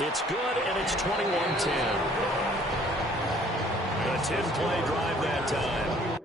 It's good, and it's 21-10. A 10-play drive that time.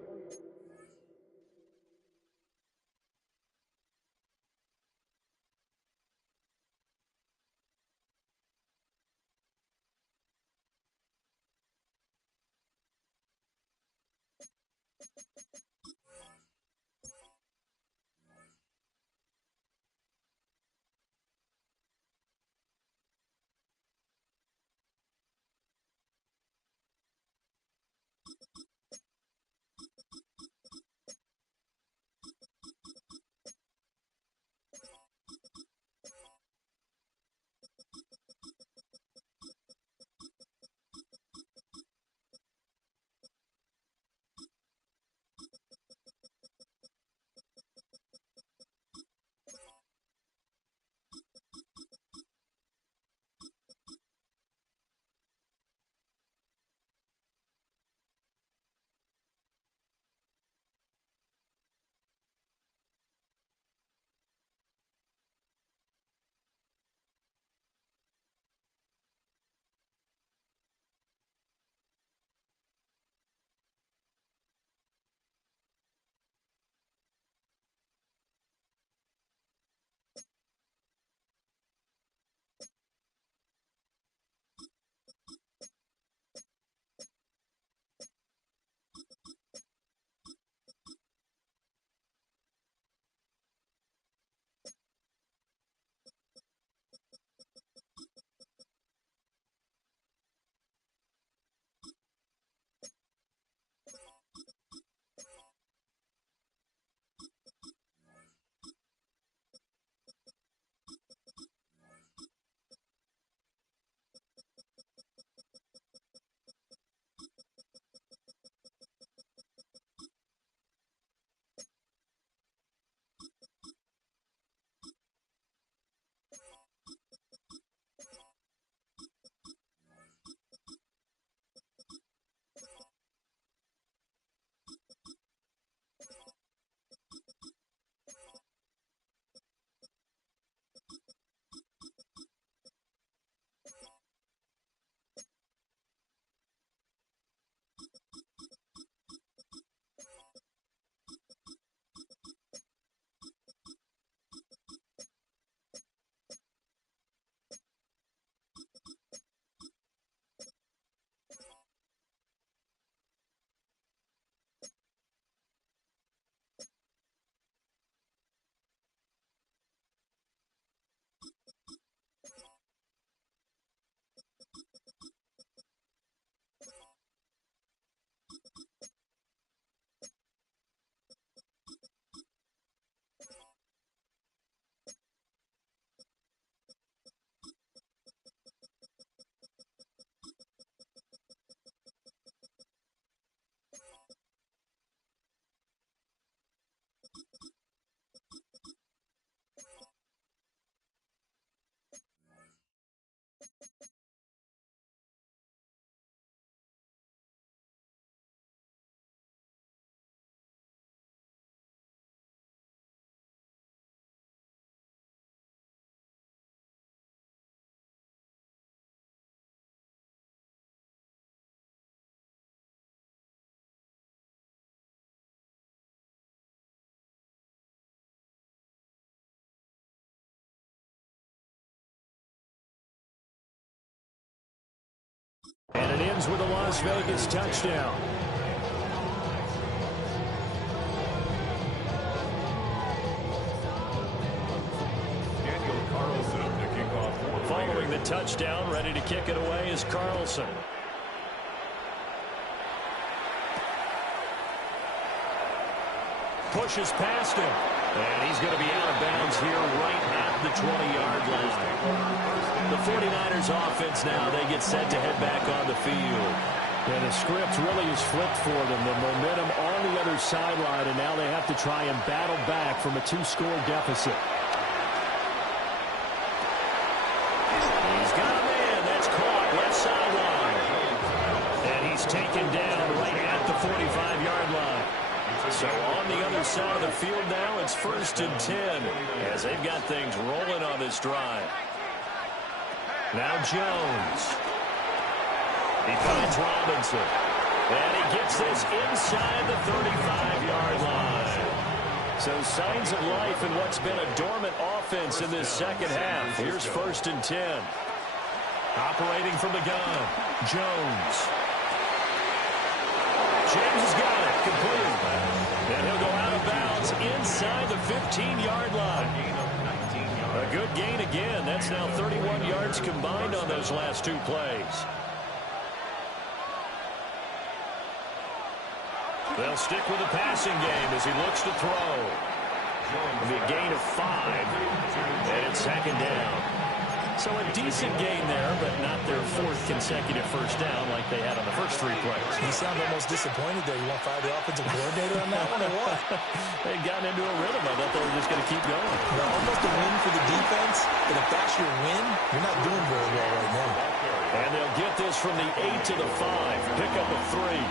Jones with a Las Vegas touchdown. Following the touchdown, ready to kick it away is Carlson. Pushes past him. And he's going to be out of bounds here right at the 20-yard line. The 49ers offense now, they get set to head back on the field. And the script really is flipped for them. The momentum on the other sideline, and now they have to try and battle back from a 2-score deficit. He's got a man that's caught left sideline. And he's taken down right at the 45-yard line. So on the other side of the field now, it's 1st and 10 as they've got things rolling on this drive. Now Jones. He finds Robinson. And he gets this inside the 35-yard line. So signs of life in what's been a dormant offense in this second half. Here's 1st and 10. Operating from the gun, Jones. James has got it, complete. And he'll go out of bounds inside the 15-yard line. A good gain again. That's now 31 yards combined on those last 2 plays. They'll stick with the passing game as he looks to throw. It'll be a gain of 5. And it's 2nd down. So a decent gain there, but not their 4th consecutive first down like they had on the first 3 plays. You sound almost disappointed there. You want to fire the offensive coordinator on that one or what? They'd gotten into a rhythm. I thought they were just going to keep going. Almost a win for the defense, but if that's your win, you're not doing very well right now. And they'll get this from the 8 to the 5. Pick up a 3.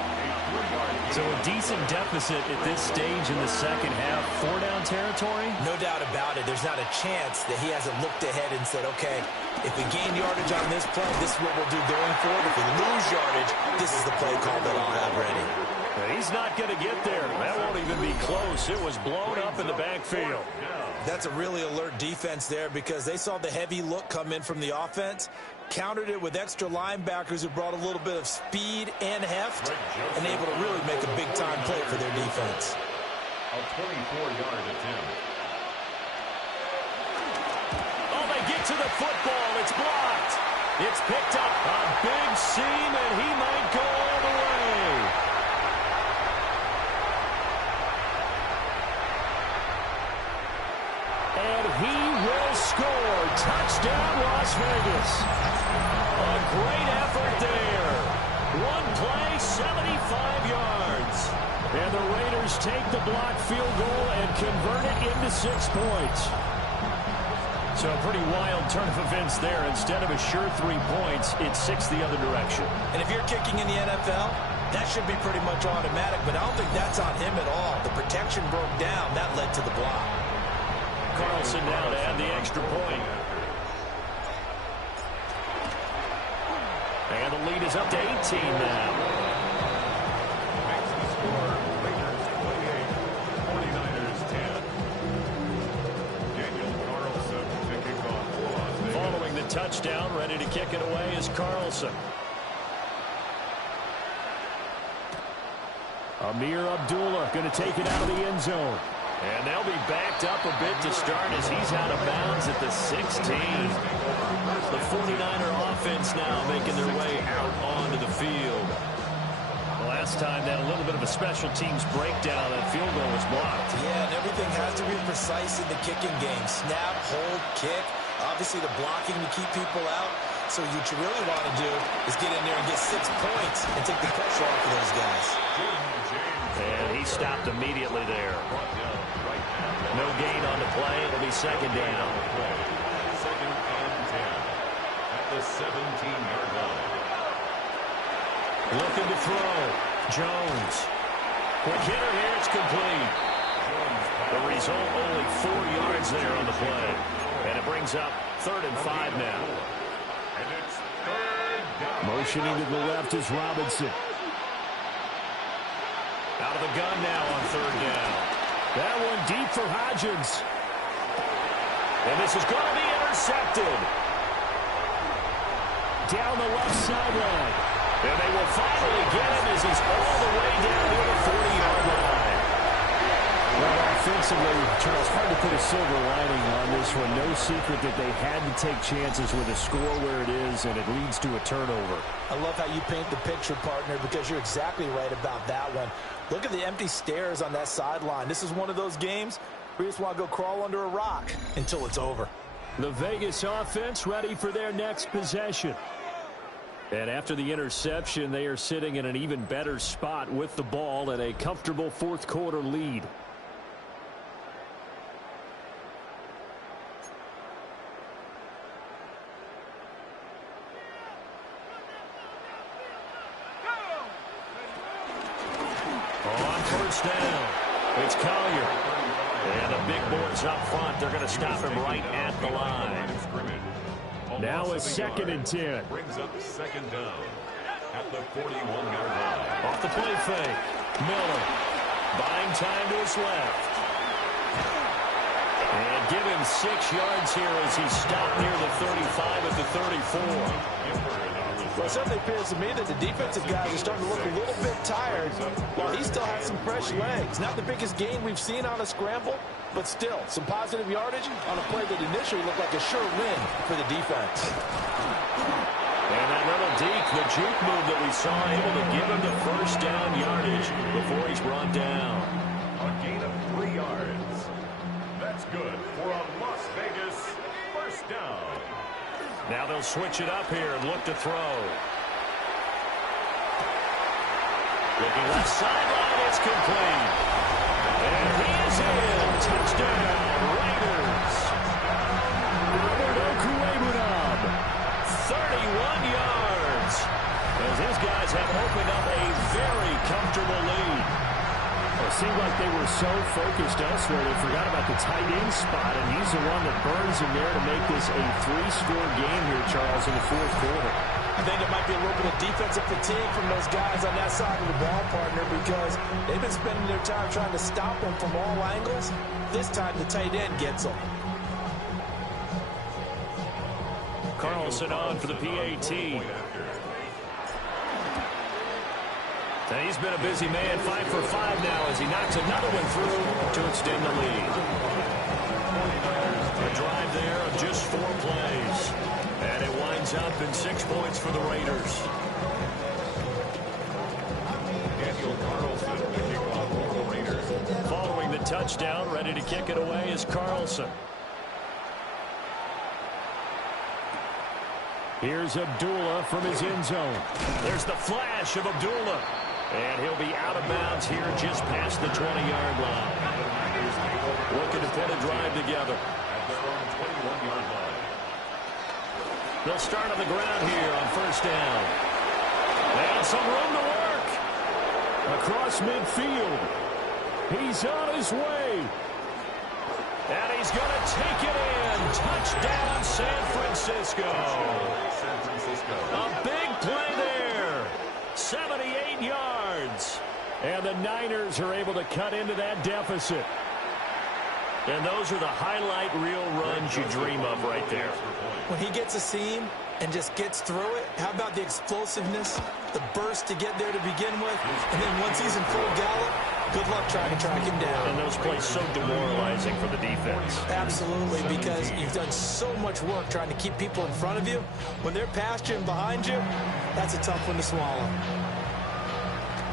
So a decent deficit at this stage in the second half. 4-down territory? No doubt about it. There's not a chance that he hasn't looked ahead and said, okay, if we gain yardage on this play, this is what we'll do going forward. If we lose yardage, this is the play call that I'll have ready. He's not going to get there. That won't even be close. It was blown up in the backfield. That's a really alert defense there because they saw the heavy look come in from the offense, countered it with extra linebackers who brought a little bit of speed and heft, and able to really make a big-time play for their defense. A 24-yard attempt. Oh, they get to the football. It's blocked. It's picked up. A big seam, and he might go all the way. And he will score. Touchdown, Las Vegas. A great effort there. One play, 75 yards. And the Raiders take the blocked field goal and convert it into 6 points. So a pretty wild turn of events there. Instead of a sure 3 points, it's 6 the other direction. And if you're kicking in the NFL, that should be pretty much automatic, but I don't think that's on him at all. The protection broke down. That led to the block. Carlson now to add the extra point. And the lead is up to 18 now. Makes the score Raiders 28, 49ers 10. Daniel Carlson to kick off for Las Vegas. Following the touchdown, ready to kick it away is Carlson. Amir Abdullah going to take it out of the end zone. And they'll be backed up a bit to start as he's out of bounds at the 16. The 49er offense now making their way out onto the field. The last time that a little bit of a special teams breakdown, that field goal was blocked. Yeah, and everything has to be precise in the kicking game. Snap, hold, kick. Obviously the blocking to keep people out. So what you really want to do is get in there and get 6 points and take the pressure off of those guys. And he stopped immediately there. No gain on the play. It'll be 2nd down. 2nd and 10 at the 17-yard line. Looking to throw. Jones. Quick hitter here. It's complete. The result, only 4 yards there on the play. And it brings up 3rd and 5 now. And it's 3rd down. Motioning to the left is Robinson. Out of the gun now on 3rd down. That one deep for Hodgins. And this is going to be intercepted. Down the left sideline. And they will finally get him as he's all the way down near the 40-yard line. Well, offensively, Charles, hard to put a silver lining on this one. No secret that they had to take chances with a score where it is, and it leads to a turnover. I love how you paint the picture, partner, because you're exactly right about that one. Look at the empty stairs on that sideline. This is one of those games where you just want to go crawl under a rock until it's over. The Vegas offense ready for their next possession. And after the interception, they are sitting in an even better spot with the ball at a comfortable fourth-quarter lead. On first down, it's Collier. And the big boys up front, they're going to stop him right at the line. Now it's 2nd and 10. Brings up second down at the 41-yard line. Off the play fake. Miller buying time to his left. And give him 6 yards here as he stopped near the 35 at the 34. Well, it certainly appears to me that the defensive guys are starting to look a little bit tired while he still has some fresh legs. Not the biggest gain we've seen on a scramble, but still some positive yardage on a play that initially looked like a sure win for the defense. And that little deke, the juke move that we saw, able to give him the first down yardage before he's run down. A gain of 3 yards. That's good for a Las Vegas first down. Now they'll switch it up here and look to throw. Looking left sideline, it's complete. And he is in. Touchdown, Raiders. Albert Okwuegbunam, 31 yards. As his guys have opened up a very comfortable lead. Well, it seemed like they were so focused elsewhere they forgot about the tight end spot, and he's the one that burns in there to make this a 3-score game here, Charles, in the fourth quarter. I think it might be a little bit of defensive fatigue from those guys on that side of the ball, partner, because they've been spending their time trying to stop him from all angles. This time the tight end gets him. Carlson on for the PAT. And he's been a busy man, 5 for 5 now as he knocks another one through to extend the lead. A drive there of just 4 plays. And it winds up in 6 points for the Raiders. Daniel Carlson, the kickoff for the Raiders. Following the touchdown, ready to kick it away is Carlson. Here's Abdullah from his end zone. There's the flash of Abdullah. And he'll be out of bounds here just past the 20-yard line. Looking to put a drive together. At their own 21-yard line. They'll start on the ground here on first down. And some room to work. Across midfield. He's on his way. And he's going to take it in. Touchdown, San Francisco. San Francisco. A big play there. 78 yards. And the Niners are able to cut into that deficit. And those are the highlight reel runs you dream of right there. When he gets a seam and just gets through it, how about the explosiveness, the burst to get there to begin with, and then once he's in full gallop, good luck trying to track him down. And those plays so demoralizing for the defense. Absolutely, because you've done so much work trying to keep people in front of you. When they're past you and behind you, that's a tough one to swallow.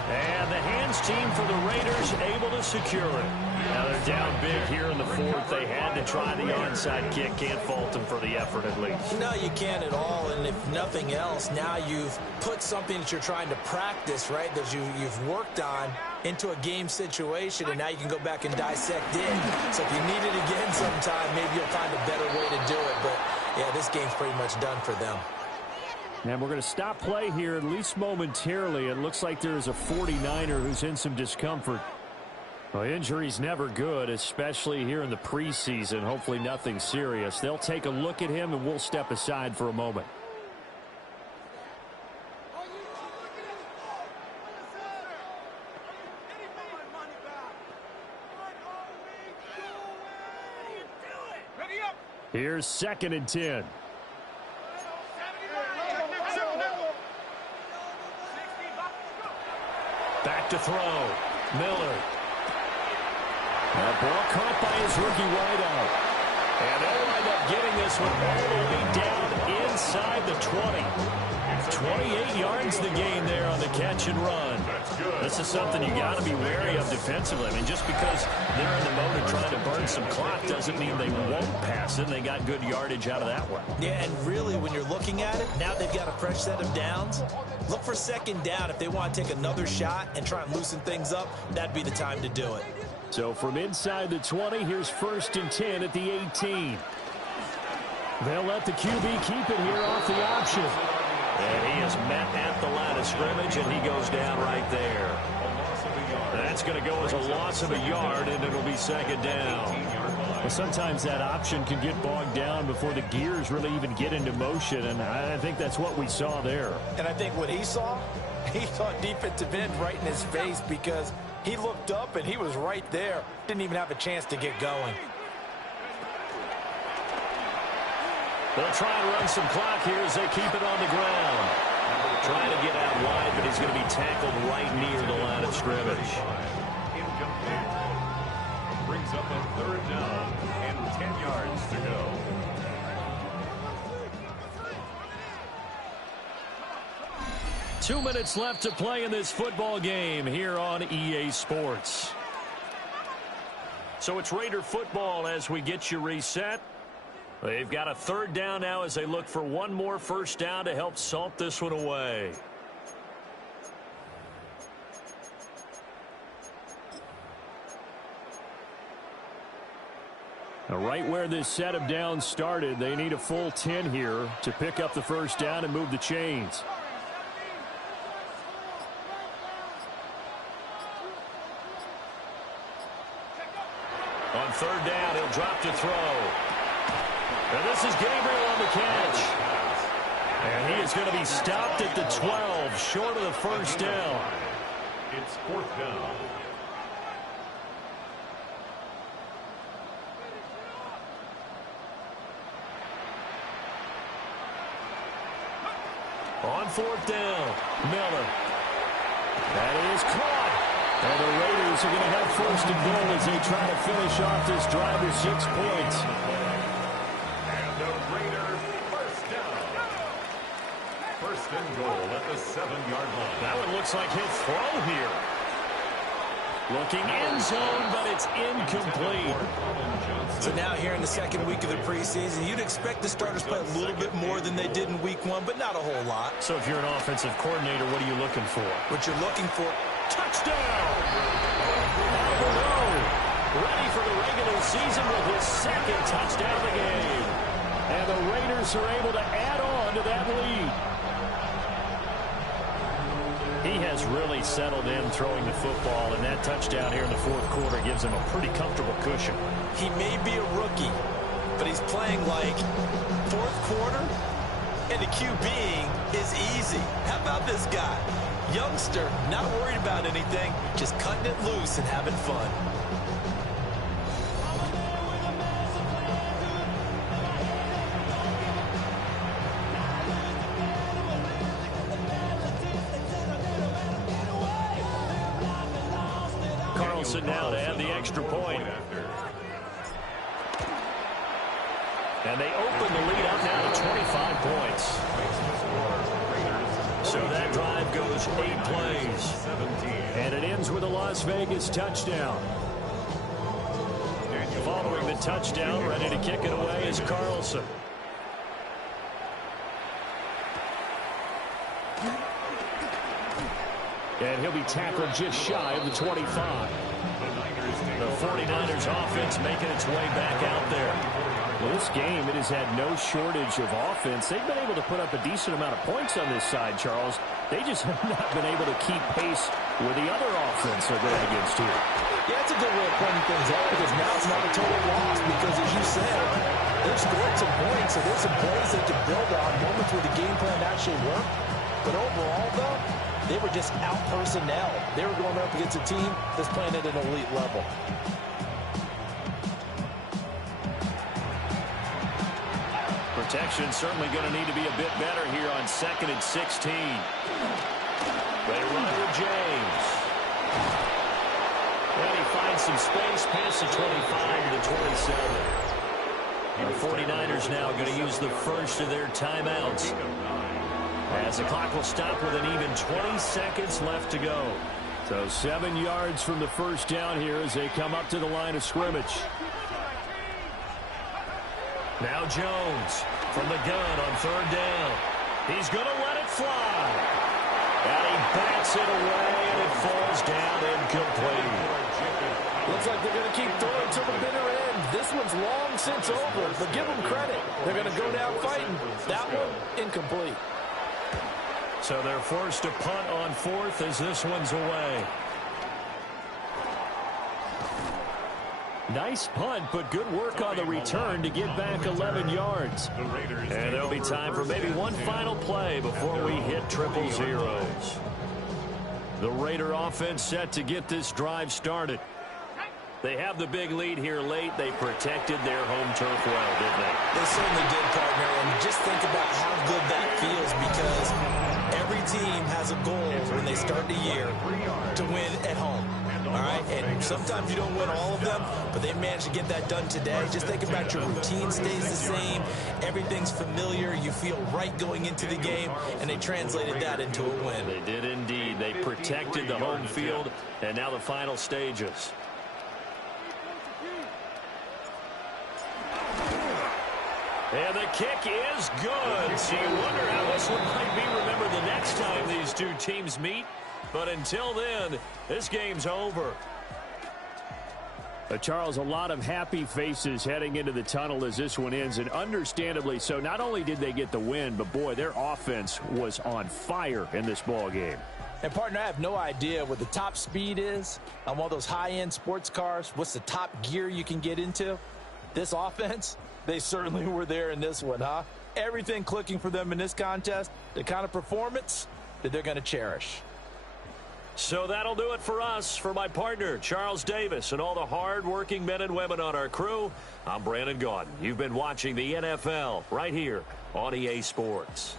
And the hands team for the Raiders able to secure it. Now they're down big here in the fourth. They had to try the onside kick. Can't fault them for the effort at least. No, you can't at all. And if nothing else, now you've put something that you're trying to practice, right, that you've worked on into a game situation, and now you can go back and dissect it. So if you need it again sometime, maybe you'll find a better way to do it. But, yeah, this game's pretty much done for them. And we're going to stop play here, at least momentarily. It looks like there is a 49er who's in some discomfort. Well, injury's never good, especially here in the preseason. Hopefully nothing serious. They'll take a look at him, and we'll step aside for a moment. Here's 2nd and 10. Back to throw. Miller. That ball caught by his rookie wideout. And they'll wind up getting this one all the way down inside the 20. 28 yards the gain there on the catch and run. This is something you got to be wary of defensively. I mean, just because they're in the mode of trying to burn some clock doesn't mean they won't pass it. They got good yardage out of that one. Yeah, and really, when you're looking at it, now they've got a fresh set of downs. Look for second down. If they want to take another shot and try and loosen things up, that'd be the time to do it. So from inside the 20, here's 1st and 10 at the 18. They'll let the QB keep it here off the option. And he is met at the line of scrimmage, and he goes down right there. That's going to go as a loss of a yard, and it'll be second down. Well, sometimes that option can get bogged down before the gears really even get into motion, and I think that's what we saw there. And I think what he saw defensive end right in his face, because he looked up and he was right there. Didn't even have a chance to get going. They'll try and run some clock here as they keep it on the ground. Trying to get out wide, but he's going to be tackled right near the line of scrimmage. Incomplete. Brings up a 3rd down and 10 yards to go. Two minutes left to play in this football game here on EA Sports. So it's Raider football as we get you reset. They've got a 3rd down now as they look for one more first down to help salt this one away. Now, right where this set of downs started, they need a full 10 here to pick up the first down and move the chains. On 3rd down, he'll drop to throw. And this is Gabriel on the catch. And he is going to be stopped at the 12, short of the first down. It's 4th down. On 4th down, Miller. That is caught. And the Raiders are going to have 1st and goal as they try to finish off this drive with 6 points. And the Raiders 1st down. 1st and goal at the 7-yard line. That one looks like he'll throw here. Looking end zone, but it's incomplete. So now here in the 2nd week of the preseason, you'd expect the starters play a little bit more than they did in week 1, but not a whole lot. So if you're an offensive coordinator, what are you looking for? What you're looking for, touchdown! Alberto, ready for the regular season with his 2nd touchdown of the game. And the Raiders are able to add on to that lead. He has really settled in throwing the football, and that touchdown here in the 4th quarter gives him a pretty comfortable cushion. he may be a rookie, but he's playing like 4th quarter, and the QBing is easy. How about this guy? Youngster, not worried about anything, just cutting it loose and having fun. Carlson now to add the extra point. And they open the lead up now to 25 points. So that drive goes 8 plays. And it ends with a Las Vegas touchdown. Following the touchdown, ready to kick it away is Carlson. And he'll be tackled just shy of the 25. The 49ers offense making its way back out there. Well, this game, it has had no shortage of offense. They've been able to put up a decent amount of points on this side, Charles. They just have not been able to keep pace with the other offense they're going against here. Yeah, it's a good way of pointing things out because now it's not a total loss because, as you said, they've scored some points, so there's some plays they can build on, moments where the game plan actually worked. But overall, though, they were just out personnel. They were going up against a team that's playing at an elite level. Protection certainly going to need to be a bit better here on 2nd and 16. They run with James. And he finds some space past the 25 to the 27. Our 49ers now going to use the first of their timeouts, as the clock will stop with an even 20 seconds left to go. So 7 yards from the first down here as they come up to the line of scrimmage. Now Jones from the gun on third down. He's going to let it fly. And he bats it away, and it falls down incomplete. Looks like they're going to keep throwing to the bitter end. This one's long since over, but give them credit. They're going to go down fighting. That one, incomplete. So they're forced to punt on fourth as this one's away. Nice punt, but good work on the return to get back 11 yards. And there'll be time for maybe one final play before we hit triple zeros. The Raider offense set to get this drive started. They have the big lead here late. They protected their home turf well, didn't they? They certainly did, partner. And just think about how good that feels, because every team has a goal when they start the year to win at home. All right, and sometimes you don't win all of them, but they managed to get that done today. Just think about your routine stays the same. Everything's familiar. You feel right going into the game, and they translated that into a win. They did indeed. They protected the home field, and now the final stages. And the kick is good. So you wonder how this one might be remembered the next time these two teams meet. But until then, this game's over. Charles, a lot of happy faces heading into the tunnel as this one ends, and understandably so. Not only did they get the win, but boy, their offense was on fire in this ball game. And, partner, I have no idea what the top speed is on one of those high-end sports cars. What's the top gear you can get into? This offense, they certainly were there in this one, huh? Everything clicking for them in this contest, the kind of performance that they're going to cherish. So that'll do it for us. For my partner, Charles Davis, and all the hard-working men and women on our crew, I'm Brandon Gaudin. You've been watching the NFL right here on EA Sports.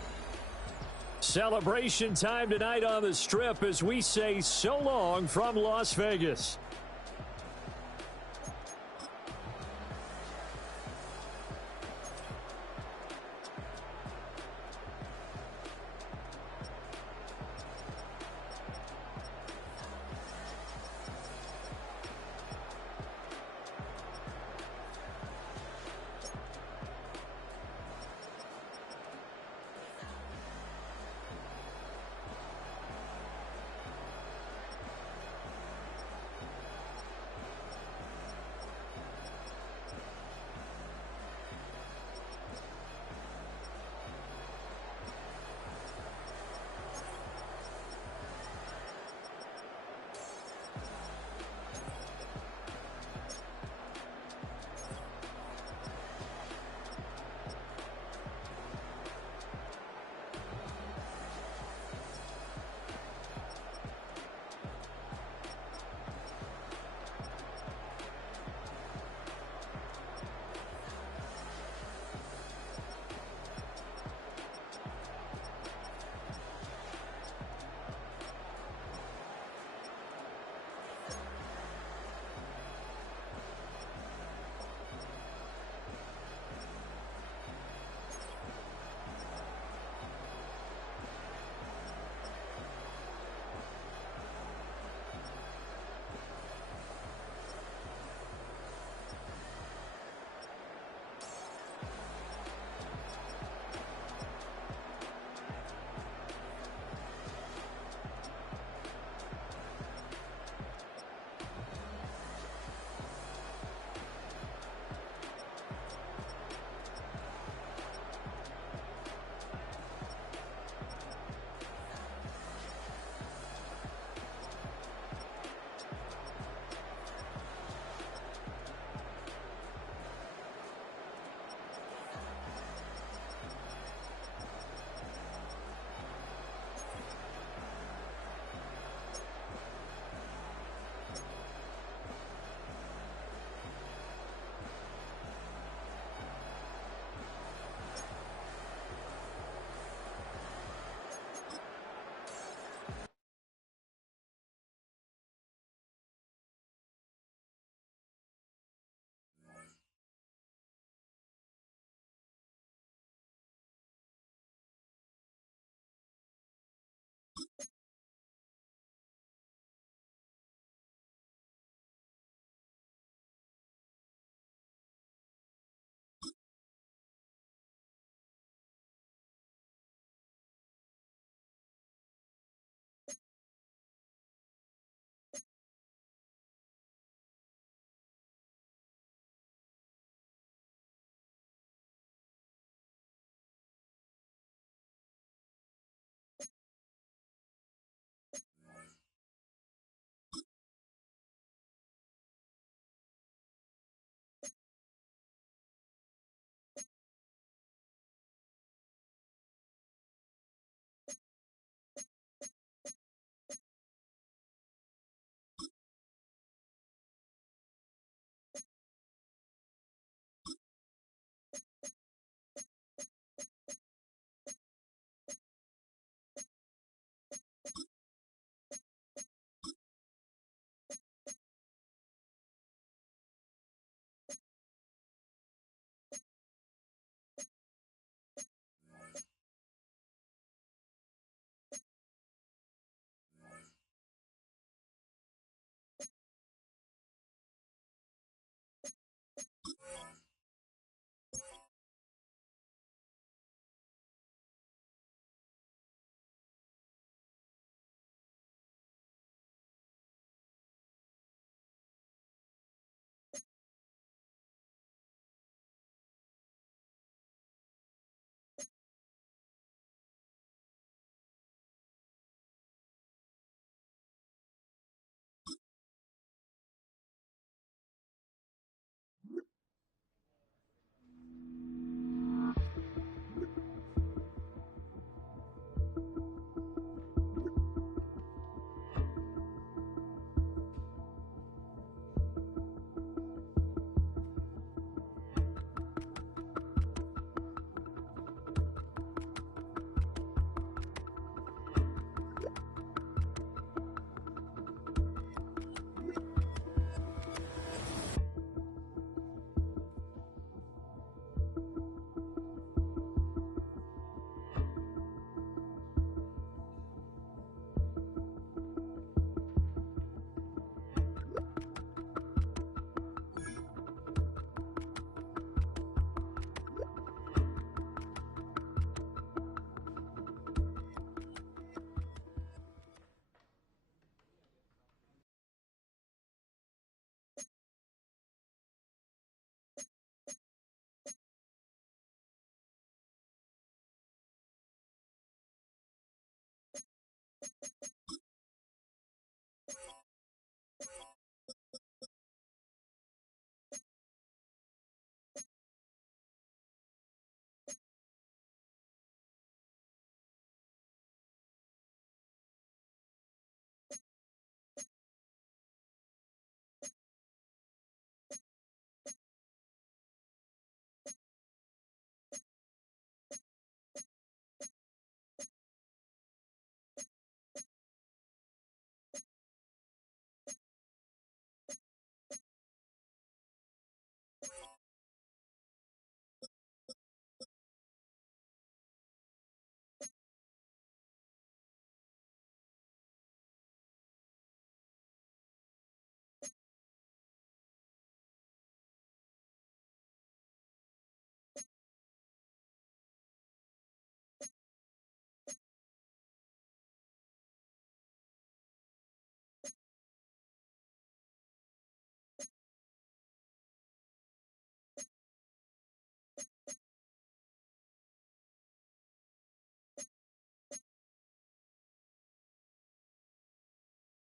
Celebration time tonight on the Strip as we say so long from Las Vegas.